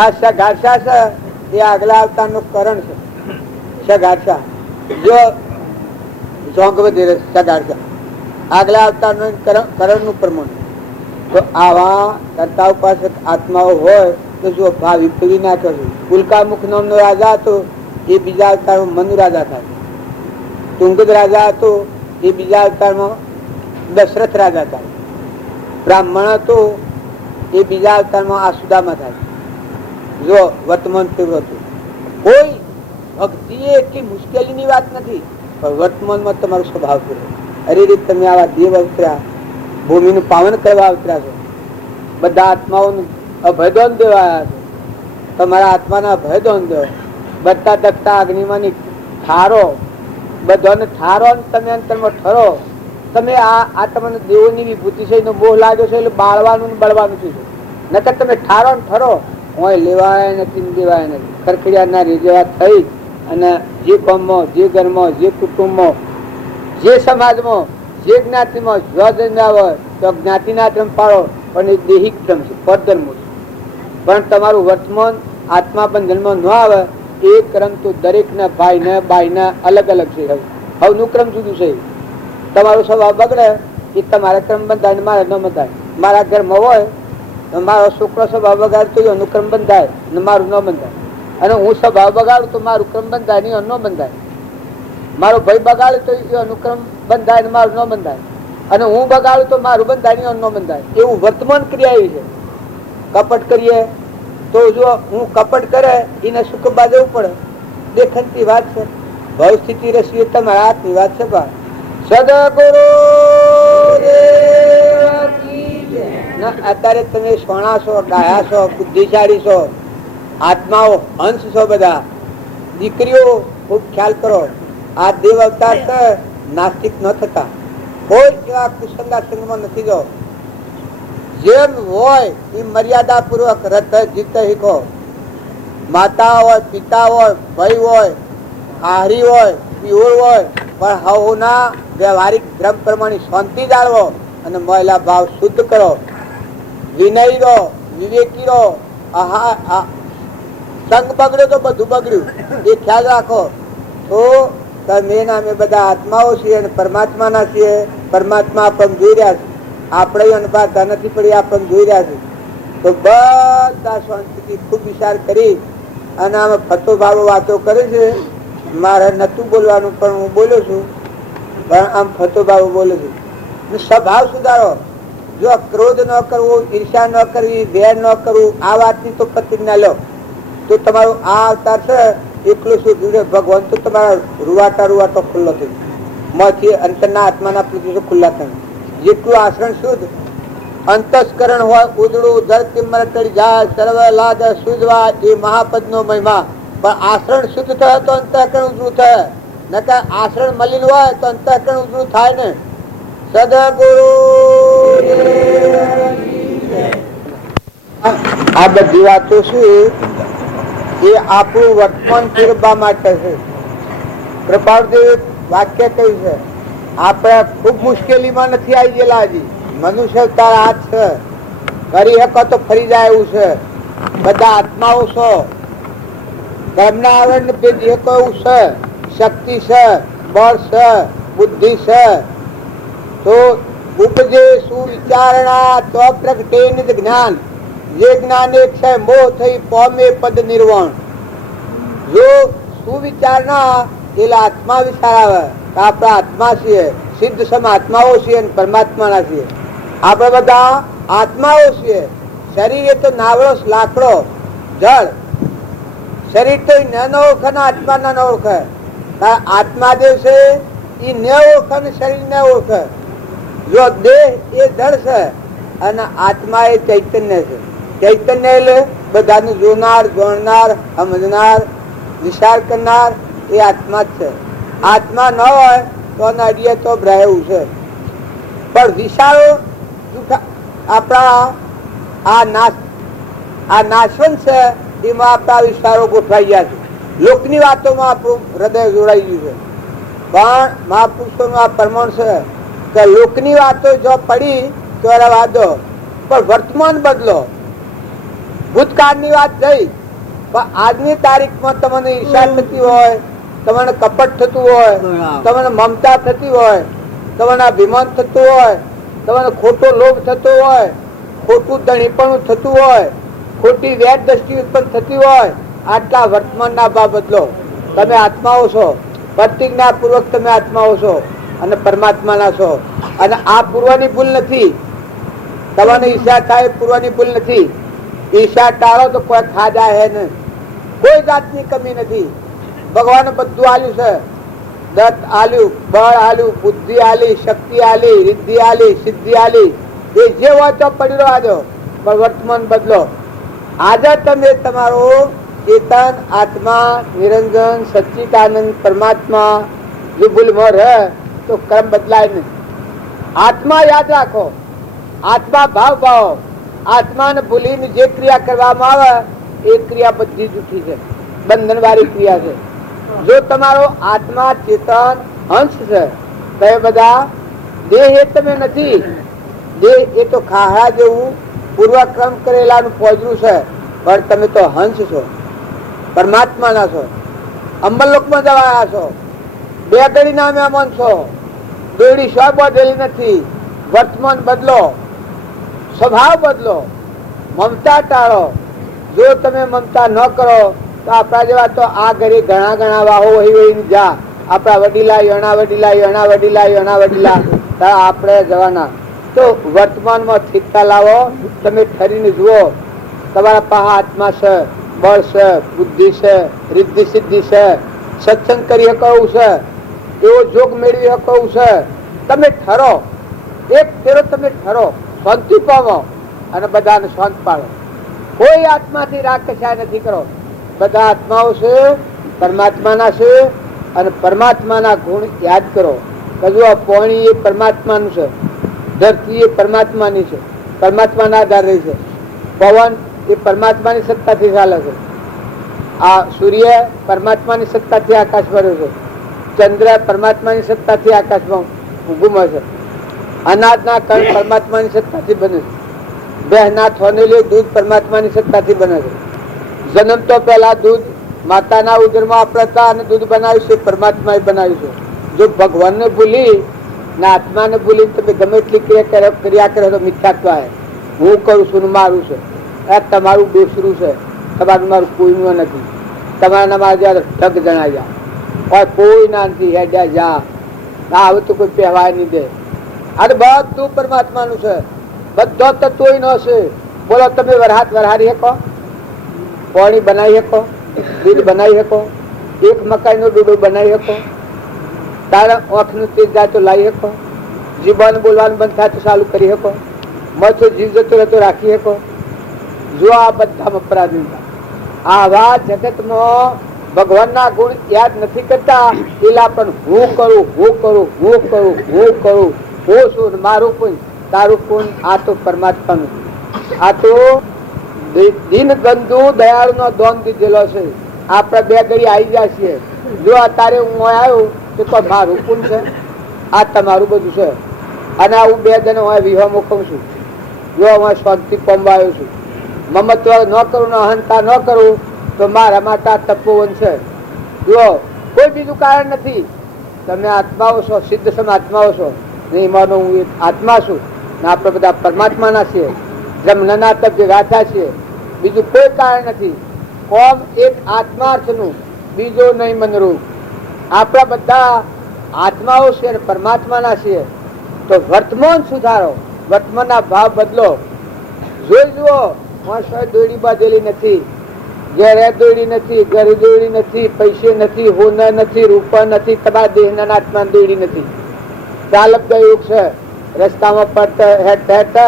આ સગારસા છે એ આગલા અવતારનું કરણ છે. સગારસા જો જોંગ વધેરે સગારસા આગલા અવતારનું કરણનું પ્રમાણ. તો આવા કરતા ઉપાસક આત્માઓ હોય તો જો ભાવિ ફેરી નાખ્યો છે. ઉલ્કામુખ નામનો રાજા હતો, એ બીજા અવતારમાં મનુ રાજા થાય. તુંગદ રાજા હતો, એ બીજા અવતારમાં દશરથ રાજા થાય. બ્રાહ્મણ હતો, એ બીજા અવતારમાં આસુદામાં થાય. જો વર્તમાન ફેરવું હતું. કોઈ ભક્તિ એટલી મુશ્કેલીની વાત નથી, પણ વર્તમાનમાં તમારો સ્વભાવ ફેરવો. અરે રીત તમે આવા દેવ અવતર્યા, ભૂમિનું પાવન કરવા અવતર્યા છો, બધા આત્માઓનું અભયદાન દેવા આવ્યા છો. તમારા આત્માના અભયદાન દેવો. બધા દગતા અગ્નિમાંની ઠારો, બધાને ઠારો, તમે અંતરમાં ઠરો. તમે આ તમને દેવોની વિભૂતિ છે એનો મોહ લાગ્યો છે એટલે બાળવાનું બળવાનું છે. નકર તમે ઠારો ને ઠરો, હોય લેવાય નથી, દેવાય નથી. ખરખડિયાના રેજવા થઈ અને જે કોમમાં, જે ઘરમાં, જે કુટુંબમાં, જે સમાજમાં, જે જ્ઞાતિમાં જો જન્મ્યા હોય તો જ્ઞાતિના ક્રમ પાડો, પણ એ દેહિક ક્રમ છે, પરધર્મ છે. પણ તમારું વર્તમાન આત્મા બંધનમાં ન આવે એ ક્રમ તો દરેક ના ભાઈ ને બાઈ ના અલગ અલગ છે. હવનું ક્રમ જુદું છે. તમારો સ્વભાવ બગડે એ તમારા ક્રમ બંધાય, મારે ન બંધાય. મારા ઘરમાં હોય તો મારો છોકરો સ્વભાવ બગાડ તો એનું ક્રમ બંધાય ને મારું ન બંધાય. અને હું સ્વભાવ બગાડું તો મારું ક્રમ બંધાય ને ન બંધાય. મારો ભાઈ બગાડે તો એનું ક્રમ બંધાય ને મારું ન બંધાય. અને હું બગાડું તો મારું બંધાય ને ન બંધાય. એવું વર્તમાન ક્રિયા એવી છે. કપટ કરીએ તો જો હું કપટ કરે એને સુખ બાજવું પડે. દેખનની વાત છે. ભવ સ્થિતિ રસી તમારા હાથની વાત છે. સદગુરુ અત્યારે તમે સોણા છો, ડાયા છો, બુદ્ધિશાળી છો, આત્માઓ હંસ છો. બધા દીકરીઓ ખૂબ ખ્યાલ કરો. આ દેવ અવતાર છે, નાસ્તિક ન થતા. કોઈ એવા કુસંગા સંગમાં નથી જો. જેમ હોય એ મર્યાદા પૂર્વક રત જીત શીખો. માતા હોય, પિતા હોય, ભાઈ હોય, આહારી હોય, પીઓર હોય, પણ હવના વ્યવહારિક ધર્મ પ્રમાણે શાંતિ જાળવો અને મહિલા ભાવ શુદ્ધ કરો. વિનય રહો, વિવેકી રહો. સંગ બગડ્યો તો બધું બગડ્યું એ ખ્યાલ રાખો. તો તમે અમે બધા આત્માઓ છીએ અને પરમાત્માના છીએ. પરમાત્મા આપણને જોઈ રહ્યા છે. આપણે અનુભવતા નથી પડી, આપણને જોઈ રહ્યા છે. તો બધા શાંતિથી ખૂબ વિચાર કરી અને આમાં ફતો ભાવો વાતો કરે છે. મારે નતું બોલવાનું પણ હું બોલું છું. પણ આમ ફતો ભાવો બોલું છું. સ્વભાવ સુધારો. જો ક્રોધ ન કરવો, ઈર્ષા ન કરવી, વેર ન કરવું, આ વાતની તો પ્રતિજ્ઞા લો તો તમારું આ અવતાર છે એટલું શું જોડે ભગવાન તો તમારા રૂવાટા ખુલ્લો થઈ માંથી અંતરના આત્માના પ્રદેશો ખુલ્લા થાય. જેટલું આચરણ શુદ્ધ અંતસ્કરણ હોય ઉદડું ધરતી મરકડી જાય સર્વ લાદ શુદ્ધવા એ મહાપદનો મહિમા. પણ આચરણ શુદ્ધ થાય તો અંતઃકરણ ઉજળું થાય. નકર આચરણ મલિન હોય તો અંતઃકરણ ઉજળું થાય ને. સદગુરુ આ બધી વાતો શું એ આપણું વર્તમાન ફેરવવા માટે છે. કૃપાળદેવ વાક્ય કહ્યું છે આપણે ખૂબ મુશ્કેલીમાં નથી આવી ગયેલા. હજી મનુષ્ય તારા હાથ છે, કરી શકો તો ફરી જાય એવું છે. બધા આત્માઓ છો, તેમના આવરણ જે કહ્યું છે, શક્તિ છે, બળ છે, બુદ્ધિ છે. તો ઉપજે સુવિચારણા તો પ્રગટે નિજ જ્ઞાન. જે જ્ઞાન એક છે મોહ થઈ પોમે પદ નિર્વાણ. જો સુવિચારણા એટલે આત્મા વિચાર આવે તો આપણા આત્મા છીએ, સિદ્ધ સમ આત્માઓ છીએ અને પરમાત્માના છીએ. આપણે બધા આત્માઓ છીએ. શરીર એ તો નાવડો લાકડો જળ. શરીર તો ન ઓળખે ને આત્મા ન ઓળખે. આત્મા જે છે એ ન ઓળખે ને શરીર ન ઓળખે. જો દેહ એ જળ છે અને આત્મા એ ચૈતન્ય છે. ચૈતન્ય એટલે બધાનું જોનાર, જોણનાર, સમજનાર, વિચાર કરનાર એ આત્મા જ છે. આત્મા ન હોય તો અડીએ તો રહેવું છે. પણ વિચારો આપણા આ નાશવંત છે, એમાં આપણા વિચારો ગોઠવાઈ ગયા છે. લોકની વાતોમાં આપણું હૃદય જોડાઈ ગયું છે. પણ મહાપુરુષોનું આ પ્રમાણ છે કે લોકની વાતો જો પડી તો રહેવા દો, પણ વર્તમાન બદલો. ભૂતકાળની વાત જઈ, પણ આજની તારીખમાં તમને ઈર્ષા થતી હોય, તમને કપટ થતું હોય, તમને મમતા થતી હોય, તમને અભિમાન થતું હોય, તમને ખોટો લોભ થતો હોય, ખોટું ધણીપણું થતું હોય, ખોટી વેર દ્રષ્ટિ ઉત્પન્ન થતી હોય, આટલા વર્તમાનના ભાવ બદલો. તમે આત્માઓ છો, પ્રતિજ્ઞા પૂર્વક તમે આત્માઓ છો અને પરમાત્માના છો. અને આ પૂર્વની ભૂલ નથી. તમને ઈચ્છા થાય પૂર્વની ભૂલ નથી. ઈચ્છા ટાળો તો કોઈ ખાધા હે નહીં. કોઈ જાતની કમી નથી. ભગવાને બધું આલ્યું છે. દત્ત આલ્યું, બળ આલ્યું, બુદ્ધિ આલી, શક્તિ આલી, રિદ્ધિ આલી, સિદ્ધિ આલી. એ જે હોય તો પડી રહ્યો આજો, પણ વર્તમાન બદલો. આજે તમે તમારો ચેતન આત્મા નિરંજન સચ્ચિદાનંદ પરમાત્મા વિભુલમાં રહે તો કર્મ બદલાય નહીં. આત્મા યાદ રાખો, આત્મા ભાવ ભાવ. આત્માને ભૂલીને જે ક્રિયા કરવામાં આવે એ ક્રિયા બધી જૂઠી છે, બંધન વાળી ક્રિયા છે. જો તમારો આત્મા ચેતન અંશ છે તો એ બધા દેહ એ તમે નથી. દેહ એ તો ખાહા જેવું પૂર્વક્રમ કરેલાનું પોજરું છે, પણ તમે તો હંસ છો, પરમાત્માના છો, અંબરલોકમાં જવાયા છો, બે ઘડીના મહેમાન છો. દોડી સ્વ બોધેલી નથી. વર્તમાન બદલો, સ્વભાવ બદલો, મમતા ટાળો. જો તમે મમતા ન કરો તો આપણા જેવા તો આ ઘરે ઘણા ઘણા વાહો વહી જા. આપણા વડીલા યણા વડીલા યણા વડીલા યણા વડીલા આપણે જવાના. તો વર્તમાનમાં સ્થિરતા લાવો. તમે ઠરીને જુઓ, તમારા પાસે આત્મા છે, બળ છે, બુદ્ધિ છે, રિદ્ધિ સિદ્ધિ છે, સત્સંગ કરી શકો એવું છે, એવો જોગ મેળવી શકો એવું છે. તમે ઠરો, એક ફેરો તમે ઠરો, શાંતિ પામો અને બધાને શાંત પાડો. કોઈ આત્માથી રાગ કશાય નથી કરો. બધા આત્માઓ છે, પરમાત્માના છે અને પરમાત્માના ગુણ યાદ કરો. કજુ આ પાણી એ પરમાત્માનું છે, ધરતી એ પરમાત્માની છે, પરમાત્માના આધારે છે. પવન એ પરમાત્માની સત્તાથી ચાલે છે. આ સૂર્ય પરમાત્માની સત્તાથી આકાશ ભર્યો છે. ચંદ્ર પરમાત્માની સત્તાથી આકાશમાં ઘૂમે છે. અનાજના કણ પરમાત્માની સત્તાથી બને છે. બહેના થોનેલી દૂધ પરમાત્માની સત્તાથી બને છે. જન્મ તો પહેલા દૂધ માતાના ઉદરમાં આપતા અને દૂધ બનાવ્યું છે, પરમાત્માએ બનાવ્યું છે. જો ભગવાનને ભૂલી ને આત્માને ભૂલી તમે ગમે એટલી ક્રિયા કરો તો મિથ્યાત્વ આવે. હું કરું છું ને મારું છે, આ તમારું દોસરું છે, તમારું મારું કોઈનું નથી. તમારા મારા જયારે ઢગ જણાવ્યા હોય, કોઈ ના નથી હેડ્યા જા. હવે તો કોઈ પહેવાય નહીં દે. આ બધું પરમાત્માનું છે. બધો તત્વો નો છે. બોલો તમે વરહાદ વરહારી શકો, પાણી બનાવી શકો, દૂધ બનાવી શકો, એક મકાઈ નો ડૂડો બનાવી શકો, તારા આંખ નું તેજ જાય તો લાવી શકો, જીવન બોલવાનું બંધ થાય તો ચાલુ કરી શકો, મચ્છર જીવ જતો રહેતો રાખી શકો. જો આ બધા અપરાધી આવા જગતમાં ભગવાનના ગુણ યાદ નથી કરતા. પેલા પણ હું કરું, હું કરું, હું કરું, હું કરું, હું છું, મારું પુણ્ય, તારું પુણ્ય. આ તો પરમાત્માનું, આ તો દીન બંધુ દયાળુ નો દોન દીધેલો છે. આપડે બે ઘડી આવી જાય છીએ. જો અત્યારે હું આવ્યું તો કોઈ મારું પુણ્ય છે, આ તમારું બધું છે. અને હું બે જણ વિવાહ મોકલું છું. જો હું શાંતિ પામવા આવ્યો છું. મમત્વ ન કરું ને અહંતા ન કરું તો મારા માટે આ તપોવન છે. જો કોઈ બીજું કારણ નથી. તમે આત્માઓ છો, સિદ્ધ સમ આત્માઓ છો. નહીં માનો હું એક આત્મા છું ને આપણે બધા પરમાત્માના છીએ. જમના તપ જે ગાથા છીએ, બીજું કોઈ કારણ નથી. કોમ એક આત્માર્થનું, બીજો નહીં મનરૂપ. આપણા બધા આત્માઓ છે અને પરમાત્માના છીએ. તો વર્તમાન સુધારો, વર્તમાનના ભાવ બદલો. જોઈ જુઓ, દોડી બાંધેલી નથી, ઘેરે દોડી નથી, ઘરે દોડી નથી, પૈસે નથી, હોનર નથી, રૂપા નથી, તમારા દેહના આત્મા દોડી નથી. ચાલક યુગ છે. રસ્તામાં પડતા હેઠ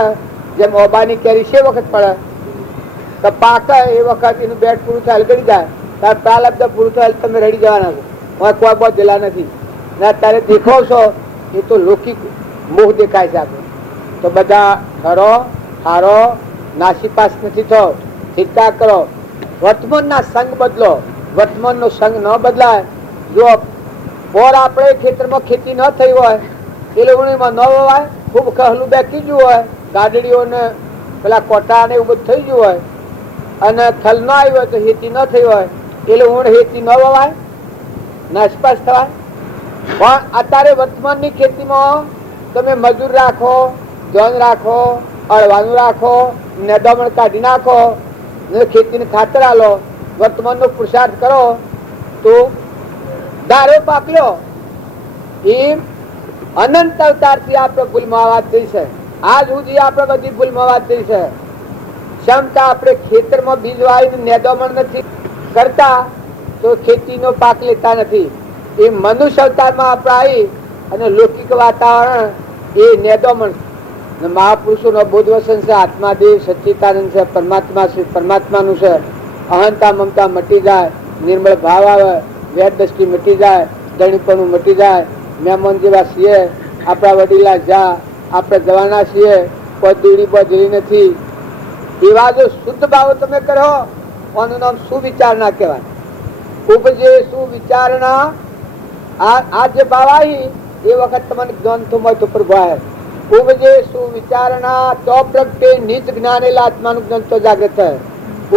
જેમ ઓબાની કેરી છે વખત પડે તો પાક એ વખત એનું બેટ પૂરું થાય ગળી જાય, તાર પ્રાલબ્ધ પૂરું થાય તમે રડી જવાના છો. કોઈ બહુ દેલા નથી ને અત્યારે દેખો છો એ તો લૌકિક મોહ દેખાય છે. આપણે તો બધા ખરો હારો નાસીપાસ નથી થયો, ચિંતા કરો. વર્તમાનના સંગ બદલો. વર્તમાનનો સંગ ન બદલાય. જો બોર આપણે ખેતરમાં ખેતી ન થઈ હોય, એ લોકોમાં ન વવાય, ખૂબ કહલું બેસી ગયું હોય, ગાડડીઓ ને પેલા કોટા ને એવું બધું થઈ ગયું હોય, અને થલ ન આવ્યું હોય તો હેતી ન થઈ હોય, એ લોકો હેતી ન વવાય, નાસપાસ થવાય. પણ અત્યારે વર્તમાનની ખેતીમાં તમે મજૂર રાખો, ધન રાખો, અળવાનું રાખો, નેદામણ કાઢી નાખો, ખેતીને ખાતર આલો, વર્તમાનનો પુરુષાર્થ કરો તો દારો પાક્યો. એમ અનંત અવતારથી આપણે ભૂલમાં વાત થઈ છે. આજ સુધી આપણે બધી ભૂલમાં વાત થઈ છે. ક્ષમતા આપણે ખેતરમાં બીજ વાવીને નેદામણ નથી કરતા તો ખેતીનો પાક લેતા નથી. એ મનુષ્ય અવતારમાં આપણે આવી અને લૌકિક વાતાવરણ એ નેદામણ. મહાપુરુષોનો બોધ વસન છે, આત્માદેવ સચ્ચિદાનંદ છે, પરમાત્મા છે, પરમાત્માનું છે. અહંતા મમતા મટી જાય, નિર્મળ ભાવ આવે, વેદ દ્રષ્ટિ મટી જાય, દણીપણું મટી જાય. મહેમાન જેવા છીએ, આપણા વડીલા જા, આપણે જવાના છીએ, કોઈ દૂરી બજરી નથી. એવા જો શુદ્ધ ભાવો તમે કરો, આનું નામ સુવિચારણા કહેવાય. ઉપજે સુવિચારણા. આ જે ભાવ આવી એ વખત તમને જ્ઞાન તો મળતો પ્રભાય. ઉપજે સુવિચારણા તો પ્રગટે નિજ જ્ઞાનેલા આત્માનું જ્ઞાન તો જાગૃત થાય.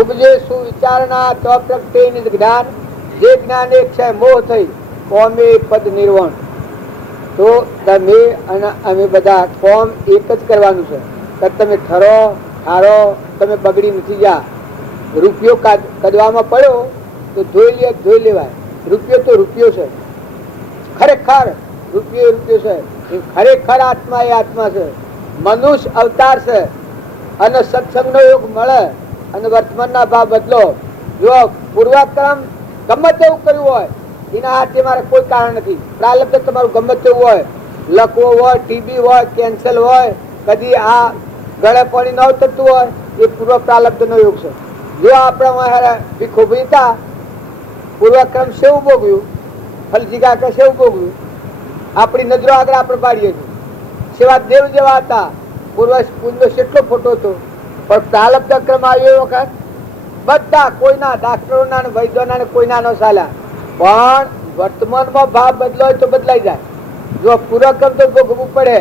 ઉપજે સુવિચારણા તો પ્રગટે નિજ જ્ઞાન. જે જ્ઞાન એક છે મોહ થઈ કોમે પદ નિર્વાણ. તો તમે અને અમે બધા કોમ એક જ કરવાનું છે. તમે ઠરો હારો, તમે બગડી નથી જા. રૂપિયો કદવામાં પડ્યો તો ધોઈ લેવાય. રૂપિયો તો રૂપિયો છે, ખરેખર રૂપિયો છે. ખરેખર આત્મા એ આત્મા છે, મનુષ્ય અવતાર છે. અને સત્સંગનો યોગ મળે અને વર્તમાનના ભાવ બદલો. જો પૂર્વક્રમ ગમે તેવું કર્યું હોય એના હાથે મારે કોઈ કારણ નથી. પ્રાલબ્ધ તમારું ગમે તેવું હોય, લકવો હોય, ટીબી હોય, કેન્સર હોય, કદી આ ગળે પાણી ન ઉતરતું હોય, એ પૂર્વ પ્રાલબ્ધ નો યોગ છે. જો આપણે ભીખોભી હતા, પૂર્વક્રમ સેવું ભોગવ્યું, ફલજીગા કે સેવું ભોગવ્યું, આપણી નજરો આગળ આપણે પાડીએ છીએ. સેવા દેવ જેવા હતા, પૂર્વ પૂર્વ કેટલો ફોટો હતો, પણ પ્રાલબ્ધ ક્રમ આવ્યો વખત બધા કોઈના ડાક્ટરોના વૈદ્યોના કોઈના ન ચાલ્યા. પણ વર્તમાનમાં ભાવ બદલો તો બદલાઈ જાય. જો પૂર્વક્રમ તો ભોગવવું પડે,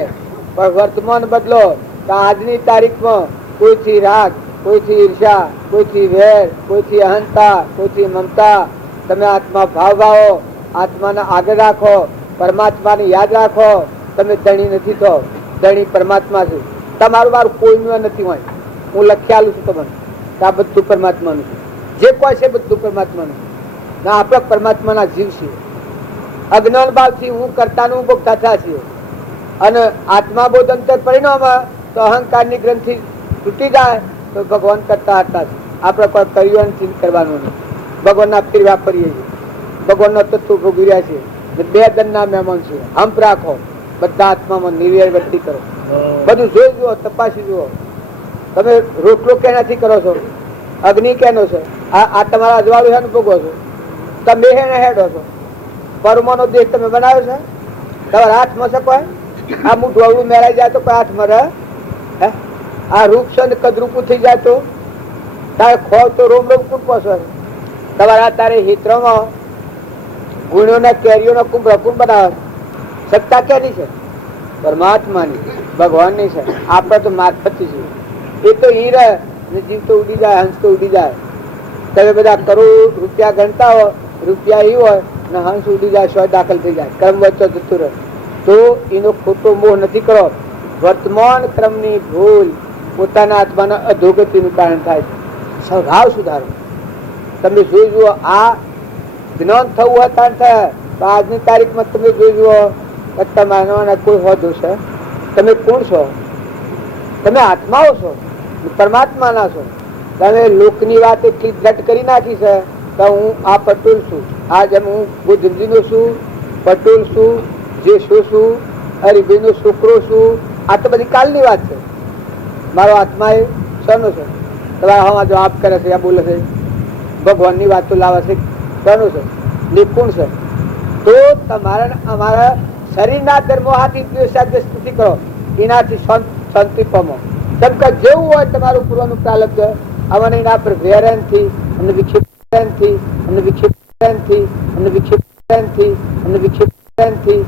પણ વર્તમાન બદલો તો આજની તારીખમાં કોઈથી રાગ, કોઈથી ઈર્ષા, કોઈથી વેર, કોઈથી અહંતા, કોઈથી મમતા. તમે આત્મા ભાવ ભાવો, આત્માને આગળ રાખો, પરમાત્માને યાદ રાખો. તમે ધણી નથી થો, ધણી પરમાત્મા છે. તમારું મારું કોઈનું નથી હોય. હું લખ્યાલું છું તમને, આ બધું પરમાત્માનું છે. જે કોઈ છે બધું પરમાત્માનું. ના આપણે પરમાત્માના જીવ છીએ. અજ્ઞાન ભાવથી હું કરતાનું ભોગતા થયા છીએ. અને આત્મા બોધ અંતર પરિણામ તો અહંકારની ગ્રંથિ તૂટી જાય તો ભગવાન કરતા હતા. આપણે કોઈ કર્યું કરવાનું નહીં. ભગવાનના ફીર વાપરીએ છીએ, ભગવાનનો તત્વ ભોગવી રહ્યા છીએ. બે દનના મહેમાન છે. હંપ રાખો, બધા આત્મામાં નિર્વેર વર્તી કરો. બધું જોઈ જુઓ, તપાસી જુઓ. તમે રોટલો કેનાથી કરો છો? અગ્નિ કેનો છે? આ તમારા અજવાળું હેનું ભોગવો છો? તમે હેને હેડો છો? પરમાનો દેહ તમે બનાવ્યો છે? તમારા હાથમાં છે કોઈ? આ મોઢું અવળું મેળાઈ જાય તો કોઈ હાથમાં રહે? આ રૂપ છે ને કદરૂપું થઈ જાય તો તારે ખોવ તો રોમ રોમ કું પહોંચો. તમારા તારે હિત્રમાં ગુણોના કેરીઓનો કુંભ રકુમ બનાવે. સત્તા કેની છે? પરમાત્માની, ભગવાનની છે. આપણે તો મારફતી છીએ. એ તો ઈ રહે ને જીવ તો ઉડી જાય, હંસ તો ઉડી જાય. તમે બધા કરોડ રૂપિયા ગણતા હો, રૂપિયા એ હોય ને હંસ ઉડી જાય, સો દાખલ થઈ જાય, ક્રમ વચ્ચે જતું રહે. તો એનો ખોટો મોહ નથી કરો. વર્તમાન ક્રમની ભૂલ પોતાના આત્માના અધોગતિનું કારણ થાય છે. સ્વભાવ સુધારો. તમે જોઈ જુઓ, આ જ્ઞાન થવું હોય તાણ થાય. તો આજની તારીખમાં તમે જોઈ જુઓ, તમારા કોઈ હોદ્દો છે? તમે કોણ છો? તમે આત્માઓ છો, પરમાત્માના છો. તમે લોકની વાત એટલી દ્રઢ કરી નાખી છે કે હું આ પટોલ છું, આ જેમ હું બુદ્ધજીનો છું, પટોલ છું, જેશો છું, હરિભાઈનો છોકરો છું. આ તો બધી કાલની વાત છે. મારો આત્મા એ શેનો છે? તમારા હવા જવાબ કરે છે, આ બોલે છે, ભગવાનની વાતો લાવે છે, શેનો છે? નિપુણ છે. તો તમારા અમારા શરીરના ધર્મો હાથી સ્તુતિ કરો, એનાથી શાંતિ પામો. કેમ કે જેવું હોય તમારું પૂર્વનું પ્રાલબ્ધ, અમને એના પર વેરનથી અને વિક્ષેપથી અને વિક્ષેપથી અને વિક્ષેપથી અને વિક્ષેપથી